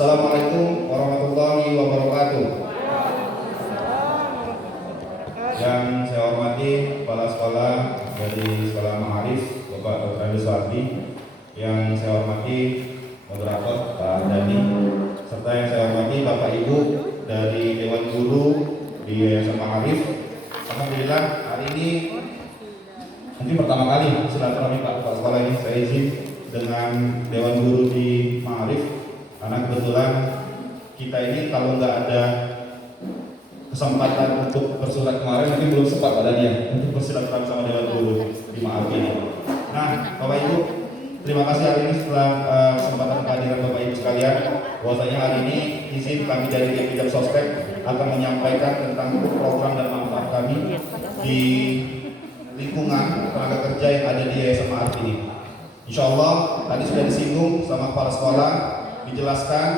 Assalamualaikum warahmatullahi wabarakatuh. Yang saya hormati kepala sekolah dari Sekolah Ma'arif Bapak Dr. Andi Suwardi, yang saya hormati moderator Pak Dani, serta yang saya hormati Bapak Ibu dari Dewan Guru di Yayasan Ma'arif. Alhamdulillah hari ini mungkin pertama kali silaturahmi Pak Kepala Sekolah ini saya izin dengan Dewan Guru di Ma'arif. Karena kebetulan kita ini kalau nggak ada kesempatan untuk bersurat kemarin, mungkin belum sempat pada dia untuk bersilaturahmi sama Dewan Guru di Ma'arif ini. Nah, Bapak Ibu, terima kasih hari ini setelah kesempatan kehadiran Bapak Ibu sekalian. Bahwasanya hari ini izin kami dari Bidang Sospek akan menyampaikan tentang program dan manfaat kami di lingkungan tenaga kerja yang ada di Yayasan Ma'arif ini. Insya Allah tadi sudah disinggung sama kepala sekolah, dijelaskan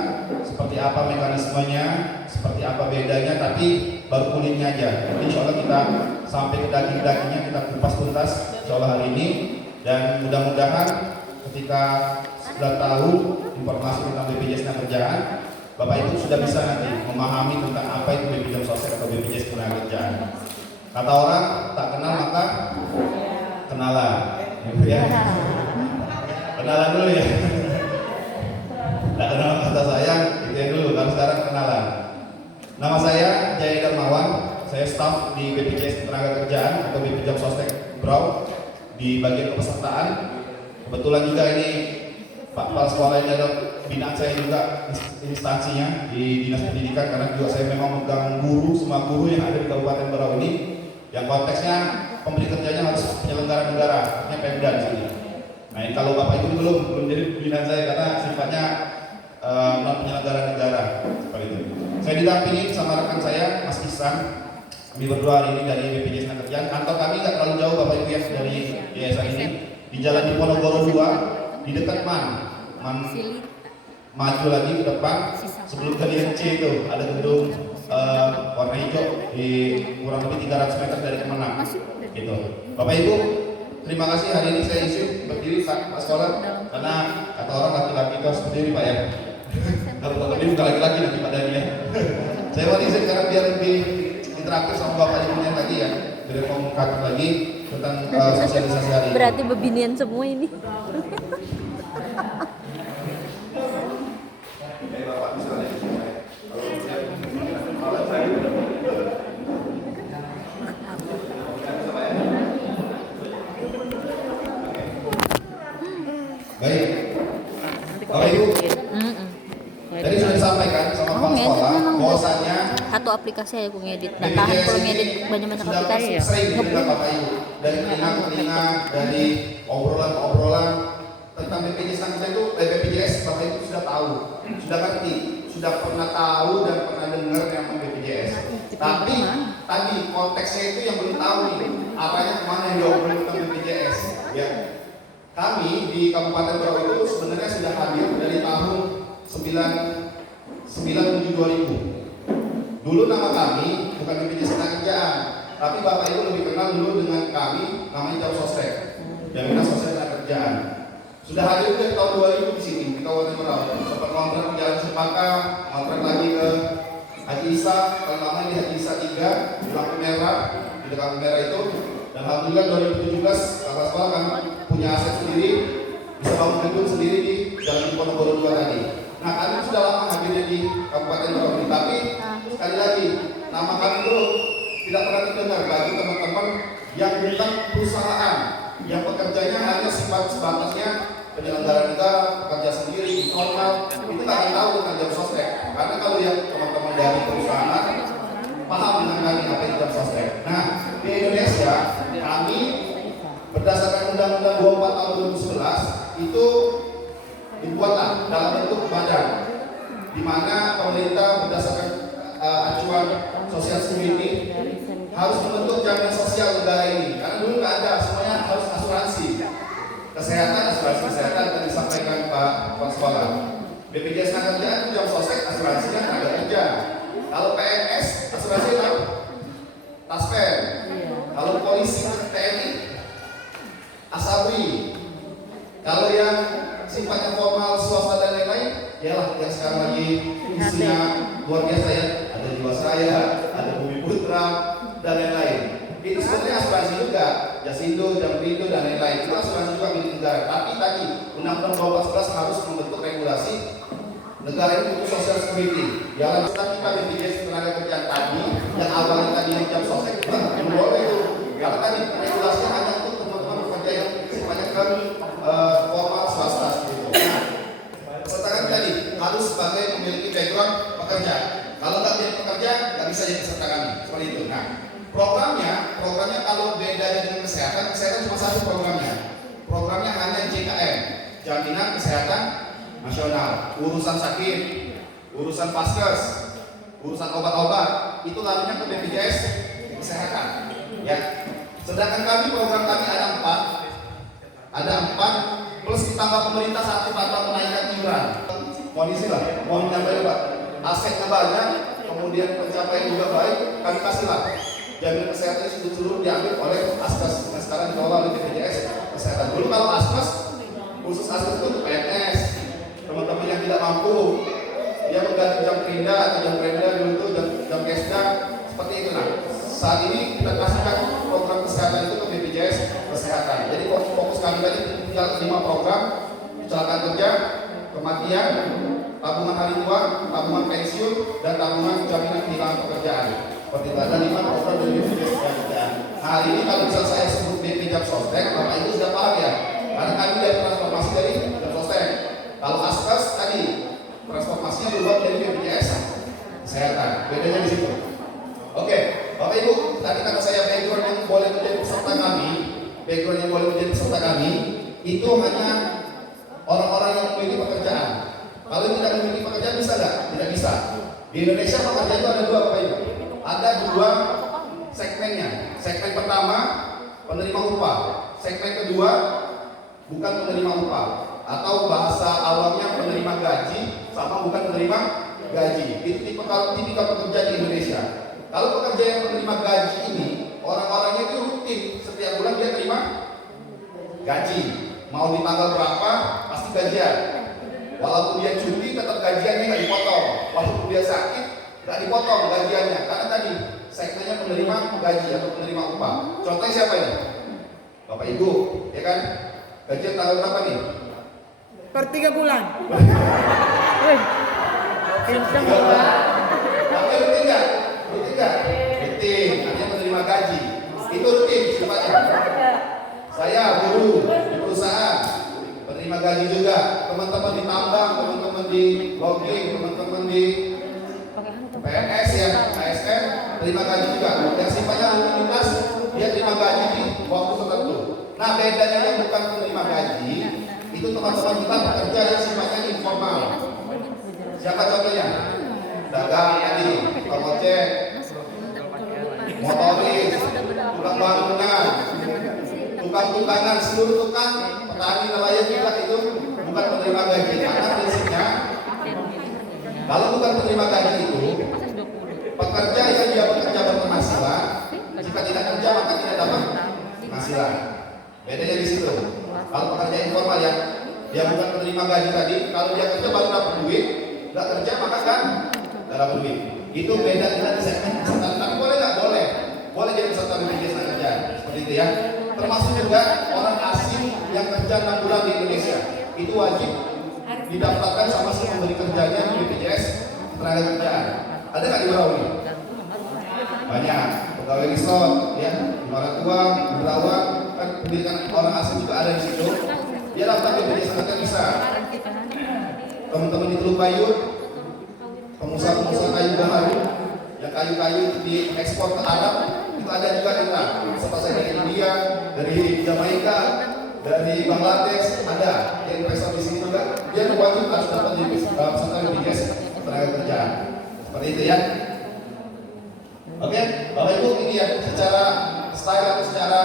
seperti apa mekanismenya, seperti apa bedanya, tapi baru kulitnya aja. Jadi insya Allah kita sampai ke daging-dagingnya kita kupas tuntas insya Allah hari ini. Dan mudah-mudahan ketika sudah tahu informasi tentang BPJS Ketenagakerjaan, Bapak Ibu sudah bisa nanti memahami tentang apa itu BPJS Sosial atau BPJS Ketenagakerjaan. Kata orang, tak kenal maka kenalan, gitu ya. Kenalan dulu ya. Tak kenal kata sayang, gitu ya dulu. Kalau sekarang kenalan. Nama saya Jaya Darmawan, saya staf di BPJS Ketenagakerjaan atau BPJS Sostek Brau di bagian kepesertaan. Kebetulan juga ini Pak Kepala Sekolah ini adalah binaan saya juga instansinya di Dinas Pendidikan, karena juga saya memang megang guru, semua guru yang ada di Kabupaten Berau ini, yang konteksnya pemberi kerjanya harus penyelenggara negara, artinya Pemda di sini. Nah, ini kalau Bapak Ibu belum jadi binaan saya karena sifatnya non penyelenggara negara seperti itu. Saya didampingi sama rekan saya Mas Ihsan. Kami berdua hari ini dari BPJS Ketenagakerjaan. Kantor kami nggak terlalu jauh Bapak Ibu ya dari yayasan ini, di Jalan Diponegoro 2, di dekat Man maju lagi ke depan sebelum ke C itu ada gedung warna hijau di kurang lebih 300 meter dari Kemenang gitu. Bapak Ibu, terima kasih hari ini saya izin berdiri Pak Sekolah, karena kata orang laki-laki itu harus berdiri Pak ya. Kalau berdiri bukan laki-laki nanti Pak Dani ya. Saya mau izin karena biar lebih interaktif sama Bapak Ibu yang tadi ya, biar komunikatif lagi tentang sosialisasi hari ini. Berarti bebinian semua ini. Baik, Bapak Ibu, tadi sudah disampaikan sama kepala sekolah bahwasanya satu aplikasi aja aku ngedit. Nah, tahan kalau ngedit banyak-banyak aplikasi ya. sering didengar Bapak Ibu dari telinga ke telinga, dari obrolan-obrolan tentang BPJS Ketenagakerjaan itu, BPJS Bapak Ibu sudah tahu, sudah ngerti, sudah pernah tahu dan pernah dengar yang BPJS. Tapi tadi konteksnya itu yang belum tahu nih, arahnya kemana yang diobrolin tentang BPJS ya. Kami di Kabupaten Berau itu sebenarnya sudah hadir dari tahun 97 2000. Dulu nama kami bukan BPJS Ketenagakerjaan, tapi Bapak Ibu lebih kenal dulu dengan kami namanya Jauh Sostek, Jaminan Sosial Ketenagakerjaan. Sudah hadir dari tahun 2000 di sini di Kabupaten Berau. Sempat ngontrak di Jalan Cempaka, ngontrak lagi ke Haji Isa, paling lama di Haji Isa 3 di lampu merah, di dekat lampu merah itu. Dan alhamdulillah 2017 kakak sekolah kan punya aset sendiri, bisa bangun gedung sendiri di Jalan Diponegoro 2 tadi. Nah, kami sudah lama hadirnya di Kabupaten Berau ini, tapi sekali lagi nama kami itu tidak pernah didengar bagi teman-teman yang bukan perusahaan, yang pekerjanya hanya sebatasnya penyelenggara negara, pekerja sendiri, informal, itu tak akan tahu tentang jam sostek. Karena kalau yang teman-teman dari perusahaan paham dengan kami apa itu jam sostek. Nah, di Indonesia kami berdasarkan Undang-Undang 24 tahun 2011 itu dibuatlah dalam bentuk badan, di mana pemerintah berdasarkan acuan Social Security harus membentuk jaminan sosial negara ini. Karena dulu nggak ada, semuanya harus asuransi kesehatan, asuransi kesehatan yang disampaikan Pak Kepala Sekolah. BPJS Ketenagakerjaan itu jam sostek asuransinya tenaga kerja. Kalau PNS asuransinya Taspen. Kalau polisi TNI Asabri. Kalau yang sifatnya formal swasta dan lain-lain Yalah yang sekarang lagi isunya luar biasa ya, ada Jiwasraya, ada Bumi Putra dan lain-lain. Itu sebenarnya asuransi juga, Jasindo, Jampindo dan lain-lain. Itu asuransi juga milik negara. Tapi tadi Undang-Undang 2014 harus membentuk regulasi negara ini butuh social security. Yang kita BPJS tenaga kerjaan tadi, yang awalnya tadi yang jam sosek, boleh itu. Karena tadi regulasinya hanya untuk teman-teman pekerja yang sifatnya kan formal swasta gitu. Nah, peserta tadi harus sebagai memiliki background pekerja. Kalau nggak jadi pekerja, nggak bisa jadi peserta kami. Seperti itu. Nah, programnya kalau bedanya dengan kesehatan cuma satu programnya. Programnya hanya JKN, Jaminan Kesehatan Nasional. Urusan sakit, urusan paskes, urusan obat-obat itu lalunya ke BPJS Kesehatan. Ya. Sedangkan program kami ada empat plus ditambah pemerintah satu tanpa menaikkan iuran. Kondisi lah, mohon menyampaikan Pak. Asetnya banyak, kemudian pencapaian juga baik, kami kasihlah. Jaminan kesehatan seluruh diambil oleh Askes. Nah, sekarang dikelola oleh BPJS Kesehatan. Dulu kalau Askes, khusus Askes itu PNS, teman-teman yang tidak mampu, dia mengganti jam perindah atau jam perindah dulu itu jam kesda seperti itu. Nah, saat ini kita kasihkan program kesehatan itu ke BPJS Kesehatan. Jadi fokus kami tadi tinggal 5 program: kecelakaan kerja, kematian, tabungan hari tua, tabungan pensiun, dan tabungan jaminan kehilangan pekerjaan. Seperti itu ada 5 program dari BPJS Kesehatan. Nah, hari ini kalau bisa saya sebut BP Jam Sostek, Bapak Ibu sudah paham ya? Karena kami dari transformasi dari Jam Sostek. Kalau Askes tadi transformasinya berubah dari BPJS Kesehatan. Bedanya di situ. Oke, Bapak Ibu, tadi kata saya background yang boleh menjadi peserta kami, itu hanya orang-orang yang memiliki pekerjaan. Kalau tidak memiliki pekerjaan bisa nggak? Tidak bisa. Di Indonesia pekerjaan itu ada 2, Bapak Ibu. Ada 2 segmennya. Segmen pertama penerima upah. Segmen kedua bukan penerima upah. Atau bahasa awamnya penerima gaji sama bukan penerima gaji. Itu tipikal pekerja di Indonesia. Kalau pekerja yang menerima gaji ini, orang-orangnya itu rutin setiap bulan dia terima gaji. Mau di tanggal berapa pasti gajian. Walaupun dia cuti tetap gajiannya nggak dipotong. Walaupun dia sakit nggak dipotong gajiannya. Karena tadi segmennya penerima gaji atau penerima upah. Contohnya siapa ini? Bapak Ibu, ya kan? Gajian tanggal berapa nih? Per 3 bulan. Tapi rutin nggak? Rutin, artinya menerima gaji. Itu rutin sifatnya. Saya guru di perusahaan, penerima gaji juga. Teman-teman di tambang, teman-teman di logging, teman-teman di PNS ya, ASN, terima gaji juga. Yang sifatnya rutinitas, dia terima gaji di waktu tertentu. Nah, bedanya yang bukan penerima gaji, itu teman-teman kita bekerja yang sifatnya informal. Siapa contohnya? Dagang tadi, tukang ojek, motoris, tukang bangunan, tukang-tukangan, seluruh tukang, petani, nelayan juga itu bukan penerima gaji. Karena prinsipnya, kalau bukan penerima gaji itu, pekerja yang dia bekerja berpenghasilan, jika tidak kerja maka tidak dapat penghasilan. Bedanya di situ. Kalau pekerja informal yang bukan penerima gaji tadi, kalau dia kerja baru dapat duit, nggak kerja maka kan nggak dapat duit. Itu beda dengan di segmen peserta. Tapi boleh nggak? Boleh jadi peserta BPJS Kerjaan. Seperti itu ya. Termasuk juga orang asing yang kerja 6 bulan di Indonesia, itu wajib didaftarkan sama si pemberi kerjanya di BPJS Tenaga Kerjaan. Ada nggak di bawah ini? Banyak. Pegawai resort, ya, orang tua, perawat, kan pendidikan orang asing juga ada di situ. Dia daftar BPJS Tenaga bisa. Teman-teman di Teluk Bayur, pengusaha-pengusaha kayu baharu, yang kayu-kayu diekspor ke Arab, itu ada juga kita. Seperti dari India, dari Jamaika, dari Bangladesh, ada yang investor di sini juga. Dia wajib harus dapat di peserta BPJS Tenaga Kerjaan. Seperti itu ya. Oke, Bapak Ibu, ini ya secara style atau secara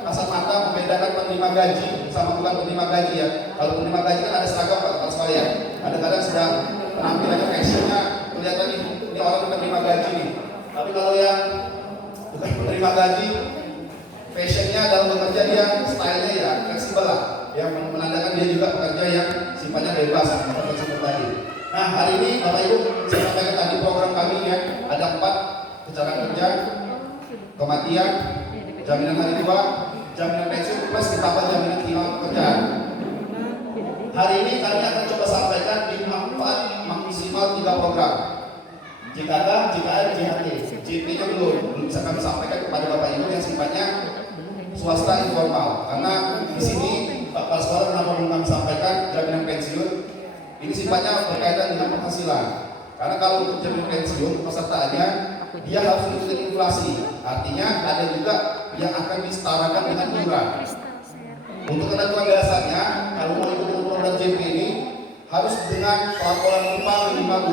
kasat mata membedakan penerima gaji sama bukan penerima gaji ya. Kalau penerima gaji kan ada seragam Pak sekalian. Kadang-kadang sudah penampilannya fashionnya kelihatan ini orang penerima gaji nih. Tapi kalau yang bukan penerima gaji, fashionnya dalam bekerja dia stylenya ya fleksibel lah, yang menandakan dia juga pekerja yang sifatnya bebas seperti tersebut tadi. Nah, hari ini Bapak Ibu, saya sampaikan tadi program kami ya, ada 4: kecelakaan kerja, kematian, jaminan hari tua, jaminan pensiun, plus ditambah jaminan kehilangan pekerjaan. Hari ini kami akan coba sampaikan di manfaat maksimal 3 program. JKK, JKN, JHT. JP-nya belum bisa kami sampaikan kepada Bapak Ibu yang sifatnya swasta informal. Karena di sini Pak Sekolah kenapa belum kami sampaikan jaminan pensiun? Ini sifatnya berkaitan dengan penghasilan. Karena kalau untuk jaminan pensiun pesertaannya dia harus mengikuti inflasi. Artinya ada juga yang akan disetarakan dengan iuran. Untuk ketentuan dasarnya, kalau mau ikut program JP ini harus dengan pelaporan upah minimal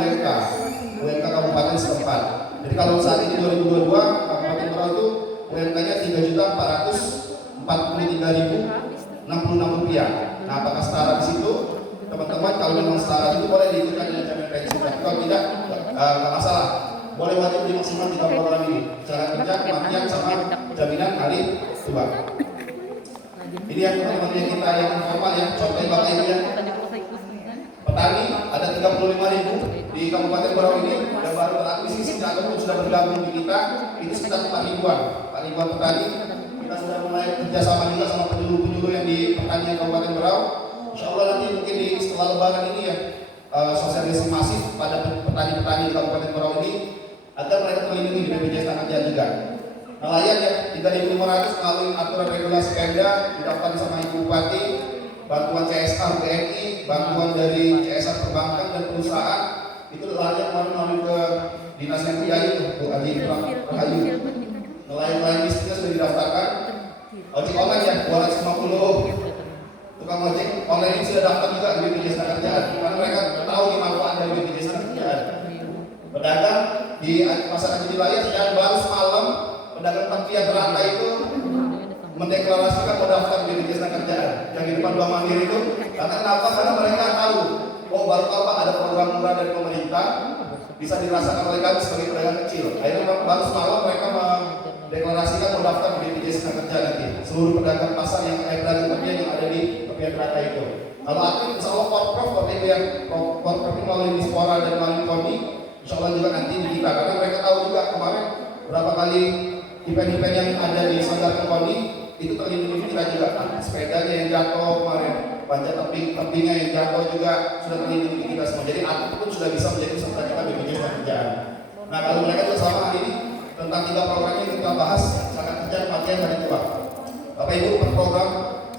UMK kabupaten setempat. Jadi kalau saat ini 2022 Kabupaten Berau itu UMK-nya Rp3.443.066. Nah, apakah setara di situ? Teman-teman, kalau memang setara itu boleh diikutkan dengan jaminan pensiun. Tapi kalau tidak, nggak masalah. Boleh wajib di maksimal 3 program ini. Cara kerja, kematian, sama jaminan hari tua. Ini yang teman-teman kita yang informal ya. Contohnya Bapak Ibu yang petani ada 35.000 di Kabupaten Berau ini yang baru terakuisisi ataupun sudah bergabung di kita itu sekitar 4 ribuan petani. Kita sudah mulai kerjasama juga sama penyuluh-penyuluh yang di pertanian Kabupaten Berau. Insya Allah nanti mungkin setelah Lebaran ini ya sosialisasi masif pada petani-petani di Kabupaten Berau ini agar mereka terlindungi di BPJS Tenaga juga. Nelayan ya 3.500 melalui aturan regulasi Pemda didaftar sama Ibu Bupati, bantuan CSR BNI, bantuan dari CSR perbankan dan perusahaan itu nelayan kemarin melalui ke Dinas yang Bu Haji Rahayu. Nelayan-nelayan bisnisnya sudah didaftarkan. Ojek online ya 250. Tukang ojek online ini sudah daftar juga di BPJS Tenaga karena mereka tahu di manfaat dari BPJS Tenaga. Pedagang di pasar Haji Wilayah sedang baru semalam pedagang tepian berantai itu mendeklarasikan mendaftar di BPJS Tenaga yang di depan Bank Mandiri itu. Karena kenapa? Karena mereka tahu, baru tahu Pak ada program murah dari pemerintah bisa dirasakan oleh kami sebagai pedagang kecil. Akhirnya baru semalam mereka mendeklarasikan mendaftar di BPJS Tenaga nanti. Seluruh pedagang pasar yang pedagang tepian yang ada di tepian berantai itu. Kalau aku insya Allah Korprov yang Korprov melalui Dispora dan melalui KONI, insya Allah juga nanti di kita. Karena mereka tahu juga kemarin berapa kali event-event yang ada di Sanggar KONI itu terlindungi kita juga. Sepedanya yang jatuh kemarin, panjat tebingnya yang jatuh juga sudah terlindungi kita semua. Jadi atlet pun sudah bisa menjadi peserta kita BPJS Kerjaan. Nah kalau mereka juga sama hari ini tentang 3 program yang kita bahas sangat kerja kematian hari tua. Bapak Ibu per program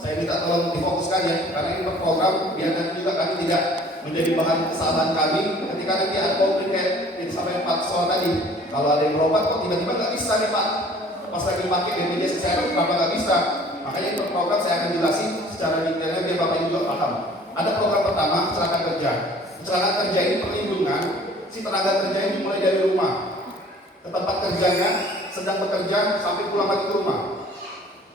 saya minta tolong difokuskan ya, karena ini per program biar nanti juga kami tidak menjadi bahan kesalahan kami ketika nanti ada konflik kayak ini sampai 4 soal tadi. Kalau ada yang berobat kok tiba-tiba nggak bisa nih Pak, pas lagi pakai BPJS Kesehatan kenapa nggak bisa? Makanya per program saya akan jelasin secara detailnya biar Bapak Ibu juga paham. Ada program pertama kecelakaan kerja. Kecelakaan kerja ini perlindungan si tenaga kerja ini dimulai dari rumah ke tempat kerjanya, sedang bekerja sampai pulang lagi ke rumah.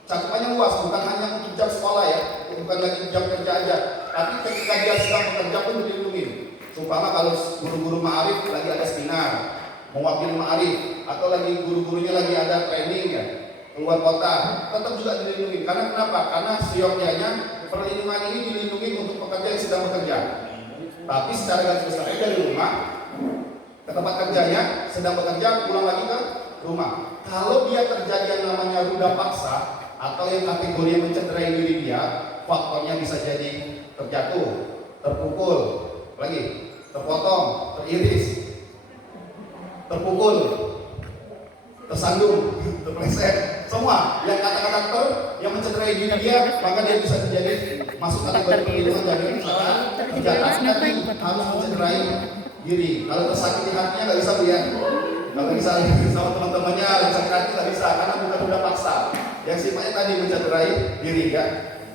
Cakupannya luas, bukan hanya untuk jam sekolah ya, bukan lagi jam kerja aja, tapi ketika dia sedang bekerja pun dilindungi. Sumpama kalau guru-guru ma'arif lagi ada seminar, mewakili ma'arif, atau lagi guru-gurunya lagi ada training ya, keluar kota, tetap juga dilindungi. Karena kenapa? Karena siogyanya perlindungan ini dilindungi untuk pekerja yang sedang bekerja. Tapi secara garis besar dari rumah ke tempat kerjanya, sedang bekerja, pulang lagi ke rumah. Kalau dia terjadi yang namanya ruda paksa atau yang kategori yang mencederai diri dia, faktornya bisa jadi terjatuh, terpukul, lagi terpotong, teriris, terpukul, tersandung, terpleset, semua yang kata-kata yang mencederai diri dia, maka dia bisa terjadi masuk kategori perlindungan jaminan kecelakaan kerja. Tapi harus mencederai diri. Kalau tersakiti hatinya nggak bisa lihat. Kalau bisa sama teman-temannya sakit hati nggak bisa karena bukan udah paksa. Yang sifatnya tadi mencederai diri ya.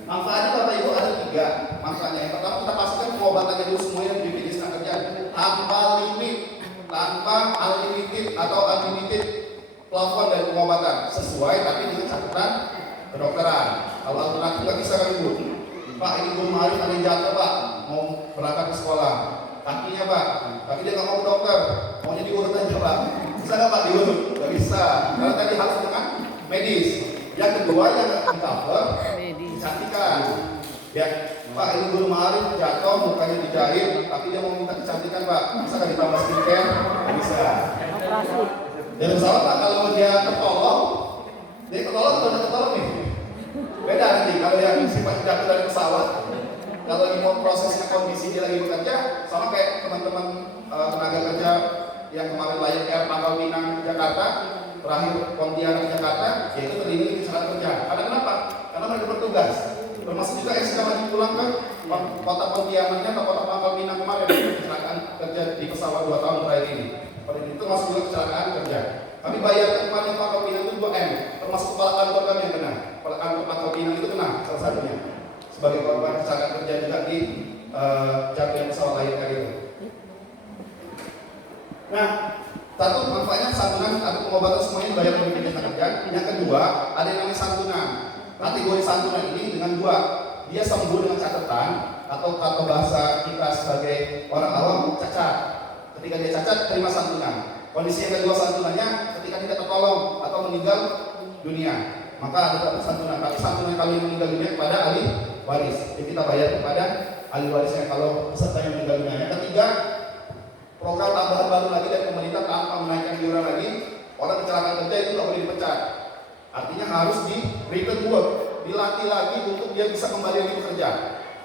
Manfaatnya Bapak Ibu ada 3 manfaatnya. Yang pertama kita pastikan pengobatannya dulu semuanya di BPJS Kerja tanpa limit, tanpa unlimited atau unlimited plafon dari pengobatan sesuai tapi dengan catatan kedokteran. Kalau alternatif nggak bisa kan Ibu. Pak ini guru hari ada yang jatuh Pak mau berangkat ke sekolah. Kakinya Pak, tapi dia nggak mau ke dokter, maunya diurut aja Pak. Bisa nggak Pak diurut? Nggak bisa. Karena tadi harus dengan medis. Yang kedua yang di cover kecantikan. Ya, Pak, ini guru Ma'arif jatuh, mukanya dijahit, tapi dia mau minta kecantikan Pak, bisa nggak ditambah skincare? Nggak bisa. Operasi. Dari pesawat Pak, kalau dia ketolong atau udah ketolong nih? Beda nanti, kalau dia sifat jatuh dari pesawat, kalau lagi mau prosesnya kondisi dia lagi bekerja, sama kayak teman-teman tenaga kerja yang kemarin Lion Air Pangkal Pinang Jakarta, terakhir Pontianak Jakarta, yaitu terdiri kecelakaan kerja. Karena kenapa? Karena mereka bertugas. Termasuk juga yang sedang lagi pulang ke kota Pontianaknya atau kota Pangkal Pinang kemarin kecelakaan kerja di pesawat 2 tahun terakhir ini. Pada itu masuk juga kecelakaan kerja. Kami bayar kemarin Pangkal Pinang itu 2M, termasuk kepala kantor kami yang kena. Kepala kantor Pangkal Pinang itu kena salah satunya sebagai korban kecelakaan kerja juga di jatuhnya pesawat Lion Air itu. Nah, satu manfaatnya santunan atau pengobatan semuanya dibayar oleh BPJS Tenaga. Yang kedua, ada yang namanya santunan. Kategori santunan ini dengan dua, dia sembuh dengan catatan atau kata bahasa kita sebagai orang awam cacat. Ketika dia cacat, terima santunan. Kondisi yang kedua santunannya ketika tidak tertolong atau meninggal dunia, maka ada santunan. Tapi santunan kali meninggal dunia kepada ahli waris, jadi kita bayar kepada ahli warisnya kalau peserta yang meninggal dunia. Yang ketiga, program tambahan baru lagi dari pemerintah tanpa menaikkan iuran lagi, orang kecelakaan kerja itu tidak boleh dipecat. Artinya harus di return work, dilatih lagi untuk dia bisa kembali lagi bekerja.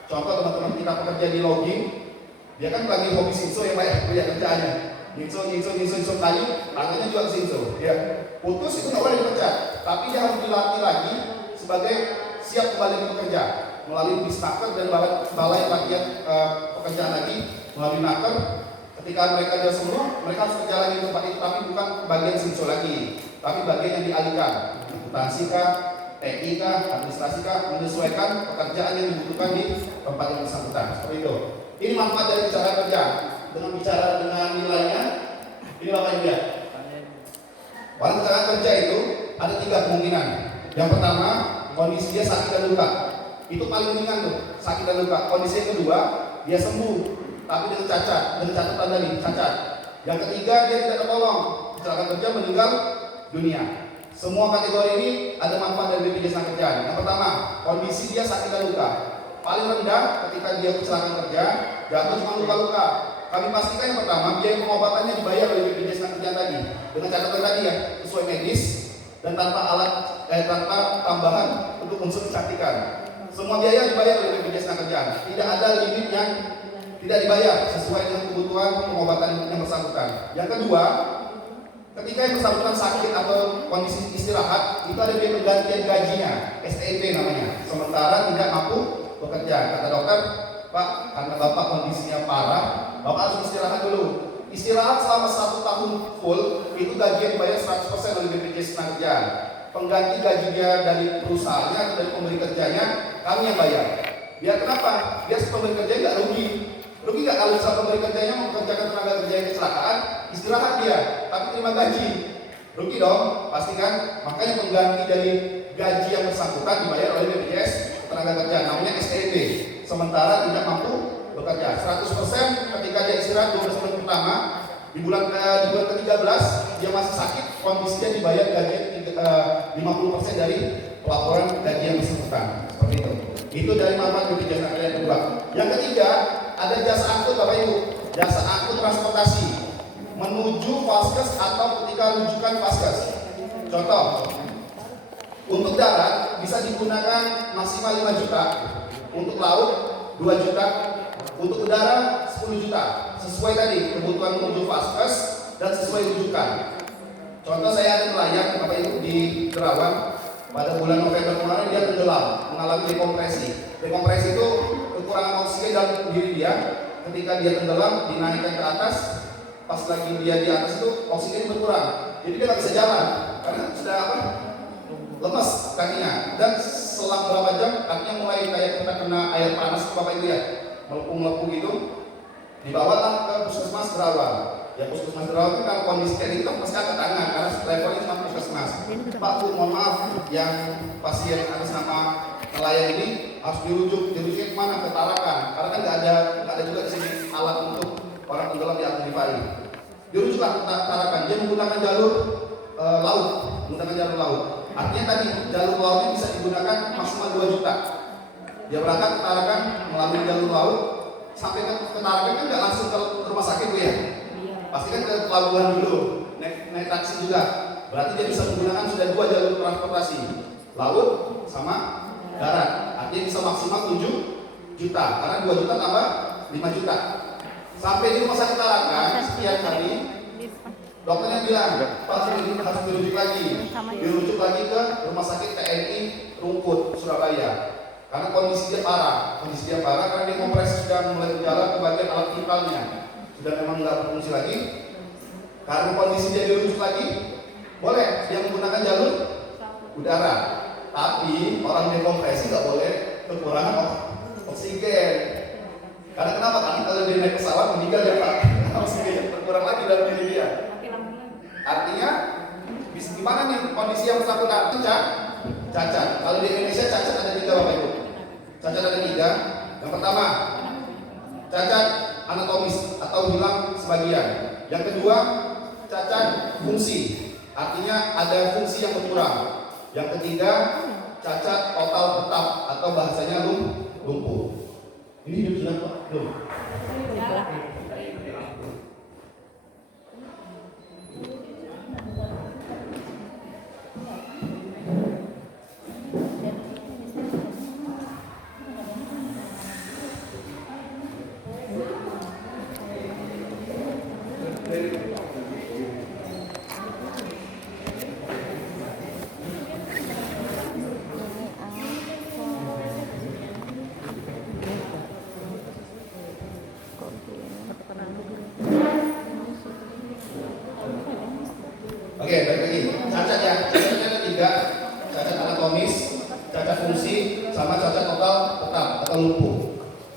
Contoh teman-teman kita pekerja di logging, dia kan lagi hobi sinso yang banyak kerja kerjaannya. Nyinso kayu, tangannya juga sinso. Ya, putus itu nggak boleh dipecat, tapi dia harus dilatih lagi sebagai siap kembali bekerja melalui Disnaker dan balai latihan pekerjaan lagi melalui Naker. Ketika mereka sudah sembuh, mereka harus kerja lagi di tempat itu, tapi bukan bagian sinso lagi, tapi bagian yang dialihkan, akuntansi kah, TI kah, administrasi kah, menyesuaikan pekerjaan yang dibutuhkan di tempat yang bersangkutan. Seperti itu. Ini manfaat dari bicara kerja. Dengan bicara dengan nilainya, ini Bapak Ibu ya. Orang kecelakaan kerja itu ada 3 kemungkinan. Yang pertama, kondisi dia sakit dan luka. Itu paling ringan tuh, sakit dan luka. Kondisi yang kedua, dia sembuh, tapi dengan cacat, dengan catatan tadi, cacat. Yang ketiga, dia tidak tertolong, kecelakaan kerja meninggal dunia. Semua kategori ini ada manfaat dari BPJS Tenaga. Yang pertama, kondisi dia sakit dan luka. Paling rendah ketika dia kecelakaan kerja, jatuh cuma luka-luka. Kami pastikan yang pertama, biaya pengobatannya dibayar oleh BPJS Tenaga tadi. Dengan catatan tadi ya, sesuai medis dan tanpa tanpa tambahan untuk unsur kecantikan. Semua biaya dibayar oleh BPJS Tenaga. Tidak ada limit yang tidak dibayar sesuai dengan kebutuhan pengobatan yang bersangkutan. Yang kedua, ketika yang bersangkutan sakit atau kondisi istirahat, itu ada biaya penggantian gajinya, STP namanya. Sementara tidak mampu bekerja. Kata dokter, Pak, karena Bapak kondisinya parah, Bapak harus istirahat dulu. Istirahat selama 1 tahun full, itu gaji yang dibayar 100% oleh BPJS Tenaga. Pengganti gajinya dari perusahaannya atau dari pemberi kerjanya, kami yang bayar. Biar kenapa? Biar pemberi kerja nggak rugi. Rugi nggak kalau misalnya pemberi kerjanya mempekerjakan tenaga kerja yang kecelakaan, istirahat dia, tapi terima gaji. Rugi dong, pasti kan? Makanya pengganti dari gaji yang bersangkutan dibayar oleh BPJS Tenaga Kerja, namanya STP. Sementara tidak mampu bekerja 100% ketika dia istirahat 12 bulan pertama, di bulan ke-13 dia masih sakit, kondisinya dibayar gaji 50% dari pelaporan gaji yang bersangkutan. Seperti itu. Itu dari manfaat BPJS Tenaga yang kedua. Yang ketiga, ada jasa angkut Bapak Ibu, jasa angkut transportasi menuju vaskes atau ketika rujukan vaskes. Contoh, untuk darat bisa digunakan maksimal 5 juta, untuk laut 2 juta, untuk udara 10 juta, sesuai tadi kebutuhan menuju vaskes dan sesuai rujukan. Contoh, saya ada nelayan Bapak Ibu di Derawan, pada bulan November kemarin dia tenggelam, mengalami dekompresi. Dekompresi itu kekurangan oksigen dalam diri dia. Ketika dia tenggelam, dinaikkan ke atas, pas lagi dia di atas itu oksigen berkurang, jadi dia nggak bisa jalan karena sudah lemas kakinya. Dan selang berapa jam kakinya mulai kayak kita kena air panas Bapak Ibu ya, melepuh-melepuh gitu. Dibawalah ke puskesmas Derawan. Ya puskesmas Derawan itu kan kondisi kayak gitu pasti angkat tangan karena levelnya cuma puskesmas. Pak Bu, mohon maaf, yang pasien atas nama nelayan ini harus dirujuknya kemana? Ke Tarakan, karena kan nggak ada juga di sini alat untuk orang tenggelam di Aktifai. Dirujuklah ke Tarakan. Dia menggunakan jalur laut, Artinya tadi jalur lautnya bisa digunakan maksimal 2 juta. Dia berangkat ke Tarakan melalui jalur laut sampai ke Tarakan kan nggak langsung ke rumah sakit Bu ya? Pasti kan ke pelabuhan dulu, naik taksi juga. Berarti dia bisa menggunakan sudah 2 jalur transportasi, laut sama darat. Artinya bisa maksimal 7 juta, karena 2 juta tambah 5 juta. Sampai di rumah sakit Tarakan sekian hari, dokternya bilang, Pak harus dirujuk lagi ke rumah sakit TNI Rungkut, Surabaya. Karena kondisi dia parah karena dia kompres sudah mulai berjalan ke bagian alat vitalnya, sudah memang nggak berfungsi lagi. Karena kondisi dia dirujuk lagi, boleh dia menggunakan jalur udara, tapi orang dekompresi nggak boleh kekurangan oksigen. Karena kenapa? Karena kalau dia naik pesawat meninggal ya Pak, oksigen berkurang lagi dalam diri dia. Artinya gimana nih kondisi yang bersangkutan? Cacat. Kalau di Indonesia cacat ada 3 Bapak Ibu. Cacat ada 3. Yang pertama, cacat anatomis atau hilang sebagian. Yang kedua, cacat fungsi, artinya ada fungsi yang berkurang. Yang ketiga, cacat total tetap atau bahasanya lumpuh. Ini hidup sudah Pak? Belum. Oke, baik lagi. Cacat ya, cacatnya ada 3, cacat anatomis, cacat fungsi, sama cacat total tetap atau lumpuh.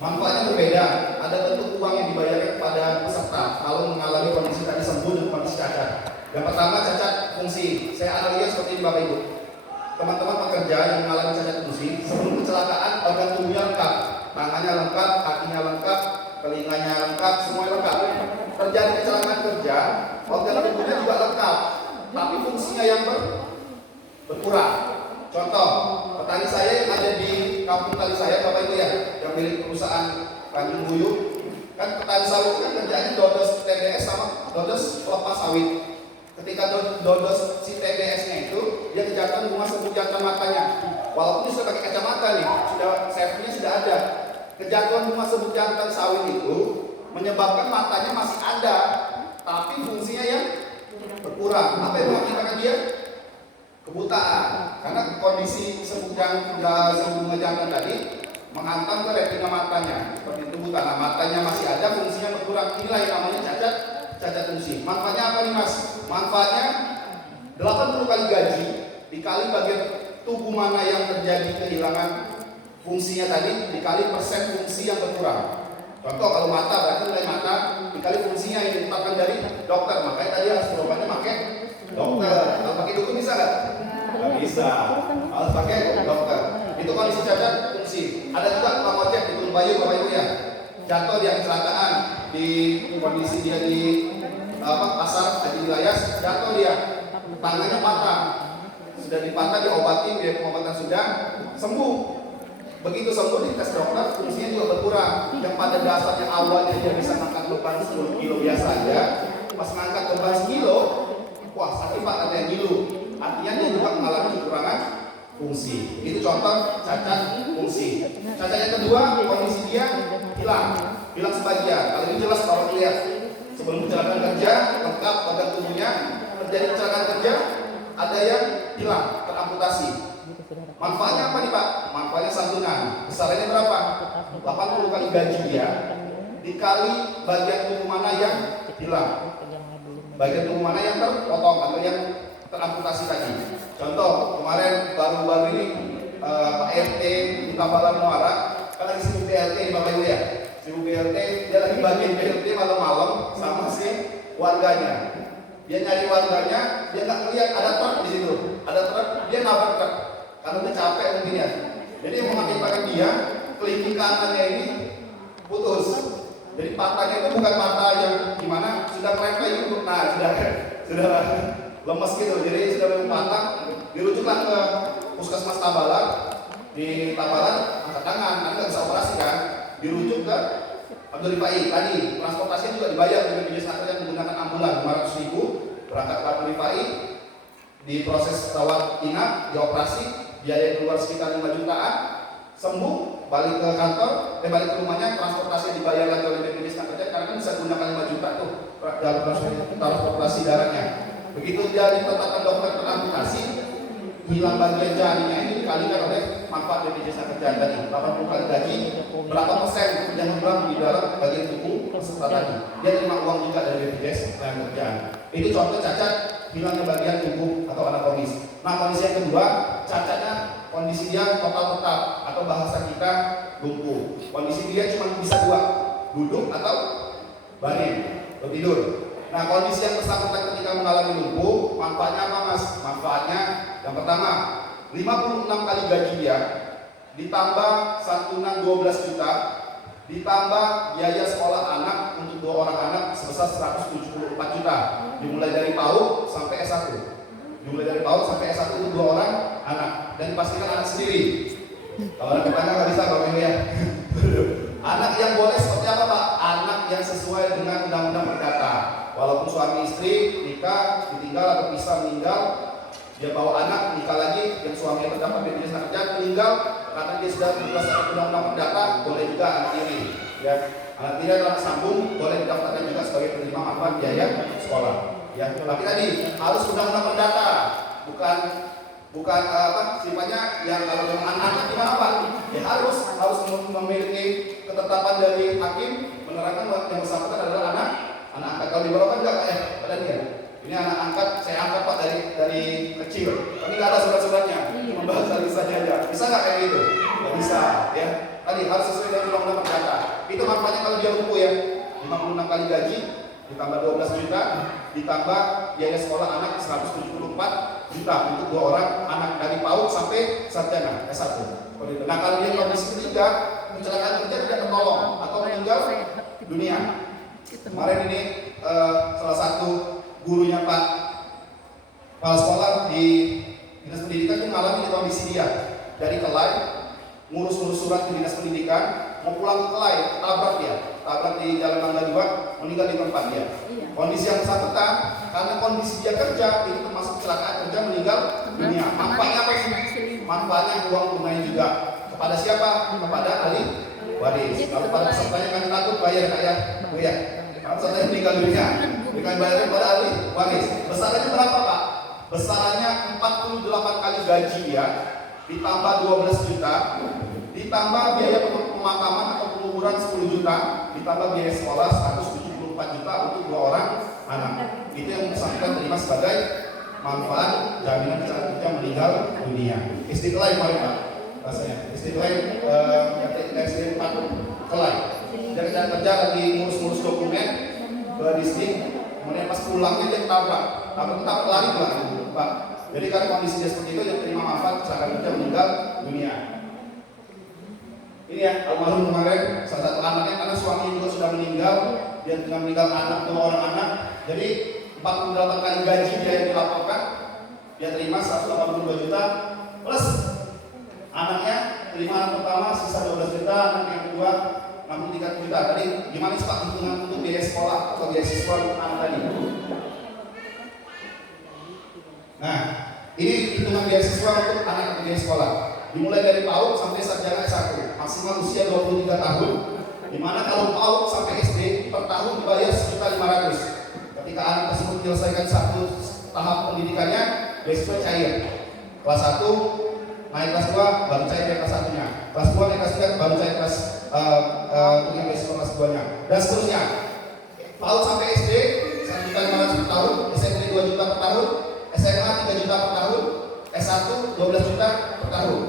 Manfaatnya berbeda. Ada bentuk uang yang dibayarkan kepada peserta kalau mengalami kondisi tadi sembuh dan kondisi cacat. Yang pertama cacat fungsi. Saya analoginya seperti ini Bapak Ibu. Teman-teman pekerja yang mengalami cacat fungsi, sebelum kecelakaan organ tubuhnya lengkap, tangannya lengkap, kakinya lengkap, telinganya lengkap, semuanya lengkap. Terjadi kecelakaan kerja, organ tubuhnya juga lengkap, tapi fungsinya yang berkurang. Contoh, petani saya yang ada di kampung tani saya, Bapak Ibu ya, yang milik perusahaan Tanjung Buyuk, kan petani sawit itu kan kerjanya dodos TBS sama dodos pelepas sawit. Ketika dodos si TBS-nya itu, dia kejatuhan bunga sebut jantan matanya. Walaupun dia sudah pakai kacamata nih, sudah safety-nya sudah ada. Kejatuhan bunga sebut jantan sawit itu menyebabkan matanya masih ada, tapi fungsinya yang berkurang. Apa yang mengakibatkan dia? Kebutaan. Karena kondisi sebut bunga jantan tadi menghantam ke retina matanya, seperti itu buta. Nah, matanya masih ada, fungsinya berkurang. Inilah yang namanya cacat fungsi. Manfaatnya apa nih Mas? Manfaatnya 80 kali gaji dikali bagian tubuh mana yang terjadi kehilangan fungsinya tadi dikali persen fungsi yang berkurang. Contoh kalau mata, berarti nilai mata dikali fungsinya yang ditetapkan dari dokter. Makanya tadi harus berobatnya pakai dokter. Kalau pakai dukun bisa nggak? Nggak bisa. Harus pakai dokter. Itu kondisi cacat fungsi. Ada juga tukang ojek di Gunung Bayu, Bapak Ibu ya. Jatuh dia kecelakaan di kondisi dia di pasar Haji Wilayas, jatuh dia, tangannya patah. Sudah dipatah, diobati, biaya pengobatan sudah sembuh. Begitu sembuh di tes dokter, fungsinya juga berkurang. Yang pada dasarnya awalnya dia bisa ngangkat beban 10 kilo biasa aja, pas ngangkat beban 1 kilo, wah sakit Pak, ada yang ngilu. Artinya dia juga mengalami kekurangan fungsi. Itu contoh cacat fungsi. Cacat yang kedua, kondisi dia hilang sebagian. Kalau ini jelas kalau dilihat sebelum kecelakaan kerja lengkap organ tubuhnya, terjadi kecelakaan kerja ada yang hilang, teramputasi. Manfaatnya apa nih Pak? Manfaatnya santunan. Besarannya berapa? 80 kali gaji dia dikali bagian tubuh mana yang hilang, bagian tubuh mana yang terpotong atau yang teramputasi tadi. Contoh kemarin baru-baru ini Pak RT di Tambalan Muara kan lagi sibuk BLT Bapak Ibu ya, sibuk BLT, dia lagi bagian BLT malam-malam sama si warganya. Dia nyari warganya, dia nggak melihat ada truk di situ, ada truk, dia nabrak truk karena dia capek mungkin ya. Jadi yang mengakibatkan dia kelingking kanannya ini putus. Jadi patahnya itu bukan patah yang gimana sudah kelek gitu, nah sudah lemes gitu. Jadi sudah memang patah, dirujuklah ke Puskesmas Tambalan, di Tabalan angkat tangan, kan nggak bisa operasi kan, dirujuk ke Abdul Rifai. Tadi transportasi juga dibayar dengan BPJS Nakerja menggunakan ambulan 500.000, berangkat ke Abdul Rifai, diproses rawat inap, dioperasi, biaya keluar sekitar 5 jutaan, sembuh, balik ke kantor, balik ke rumahnya, transportasi dibayar lagi oleh BPJS Nakerja karena kan bisa gunakan 5 juta tuh dalam transportasi darahnya. Begitu dia ditetapkan dokter teramputasi, hilang bagian jarinya ini dikalikan oleh manfaat BPJS Nakerja tadi 80 kali gaji, berapa persen yang hilang di dalam bagian tubuh peserta tadi, dia terima uang juga dari BPJS Nakerja. Itu contoh cacat hilangnya bagian tubuh atau anatomis. Nah, kondisi yang kedua, cacatnya kondisi dia total tetap atau bahasa kita lumpuh. Kondisi dia cuma bisa dua, duduk atau baring atau tidur. Nah, kondisi yang bersangkutan ketika mengalami lumpuh, manfaatnya apa mas? Manfaatnya yang pertama, 56 kali gaji dia, ditambah santunan 12 juta, ditambah biaya sekolah anak untuk 2 orang anak sebesar 174 juta, dimulai dari PAUD sampai S1. Dimulai dari PAUD sampai S1 itu 2 orang anak, dan dipastikan anak sendiri. Kalau anak tetangga nggak bisa kalau ya. Anak yang boleh seperti apa Pak? Anak yang sesuai dengan undang-undang perdata. Walaupun suami istri nikah, ditinggal atau pisah meninggal, dia bawa anak nikah lagi, yang suaminya terdapat BPJS Nakerja meninggal karena dia sudah bertugas undang-undang perdata, boleh juga anak tiri. Ya, anak tiri adalah anak sambung, boleh didaftarkan juga sebagai penerima manfaat biaya sekolah. Ya, tapi tadi harus undang-undang perdata, bukan apa sifatnya yang kalau memang anak gimana Pak? Ya harus memiliki ketetapan dari hakim menerangkan bahwa yang bersangkutan adalah anak angkat. Kalau dibawa kan enggak pada dia. Ini anak angkat, saya angkat Pak dari kecil. Tapi nggak ada surat-suratnya, membahas dari saja aja. Bisa nggak kayak gitu? Nggak bisa, ya. Tadi harus sesuai dengan undang-undang perdata. Itu manfaatnya kalau dia lumpuh ya. 56 kali gaji, ditambah 12 juta, ditambah biaya sekolah anak 174 juta untuk 2 orang anak dari PAUD sampai sarjana S1. Nah kalau dia kondisi ketiga, kecelakaan kerja tidak tertolong atau meninggal dunia. Kemarin ini salah satu gurunya Pak kepala sekolah di dinas pendidikan itu mengalami kondisi dia dari Kelai ngurus surat di dinas pendidikan mau pulang ke Kelai, tabrak di Jalan Mangga 2, meninggal di tempat dia. Kondisi yang bersangkutan karena kondisi dia kerja itu termasuk kecelakaan kerja meninggal dunia. Manfaatnya apa sih? Manfaatnya uang tunai juga kepada siapa? Kepada ahli waris. Kalau pada pesertanya kan takut bayar kayak Bu ya. Kalau pesertanya meninggal dunia, dikali bayar kepada ahli waris. Besarannya berapa Pak? Besarannya 48 kali gaji dia, ditambah 12 juta, ditambah biaya pemakaman atau penguburan 10 juta, ditambah biaya sekolah 174 juta untuk 2 orang anak. Itu yang bersangkutan terima sebagai manfaat jaminan kecelakaan kerja meninggal dunia. Istiqlal kemarin Pak, rasanya Istiqlal SD 4 Kelai. Dia kerja lagi ngurus dokumen ke distrik, kemudian pas pulangnya dia tabrak lari Pak. Jadi kan kondisi dia seperti itu yang terima manfaat kecelakaan kerja meninggal dunia. Ini ya almarhum kemarin salah satu anaknya karena suami juga sudah meninggal, dia tinggal meninggal anak 2 orang anak. Jadi 48 kali gaji dia yang dilaporkan, dia terima 182 juta plus anaknya terima anak pertama sisa 12 juta, anak yang kedua 63 juta. Tadi gimana sih Pak hitungan untuk biaya sekolah atau biaya siswa anak tadi? Nah, ini hitungan biaya siswa untuk anak biaya sekolah. Dimulai dari PAUD sampai sarjana S1, maksimal usia 23 tahun. Dimana kalau PAUD sampai SD per tahun dibayar sekitar 500. Ketika anak tersebut menyelesaikan 1 tahap pendidikannya, beasiswa cair. Kelas 1 naik kelas 2 baru cair kelas 1-nya. Kelas 2 naik kelas 3 baru cair kelas untuk yang beasiswa kelas 2-nya. Dan seterusnya. PAUD sampai SD 1.500 per tahun, SMP 2 juta per tahun, SMA 3 juta per tahun, S1 12 juta per tahun.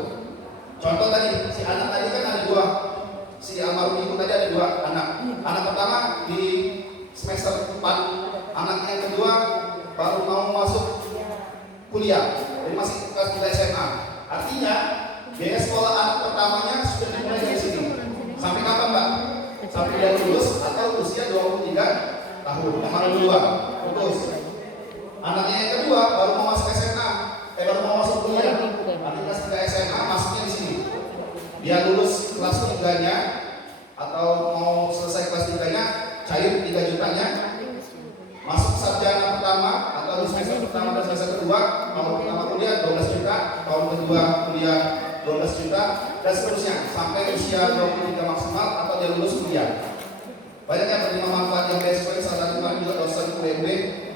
Contoh tadi, si anak tadi kan ada 2, si almarhum ibu tadi ada 2 anak. Anak pertama di semester 4, anak yang kedua baru mau masuk kuliah, jadi masih kelas 3 SMA. Artinya biaya sekolah anak pertamanya sudah dimulai dari sini. Sampai kapan Mbak? Sampai dia lulus atau usia 23 tahun. Yang mana duluan? Putus. Anaknya yang kedua baru mau masuk SMA, baru mau masuk kuliah. Nanti kelas 3 SMA masuknya di sini. semester kedua, tahun pertama kuliah 12 juta, tahun kedua kuliah 12 juta, dan seterusnya sampai usia 23 maksimal atau dia lulus kuliah. Banyak yang menerima manfaat yang beasiswa ini, salah satu kemarin juga dosen UMB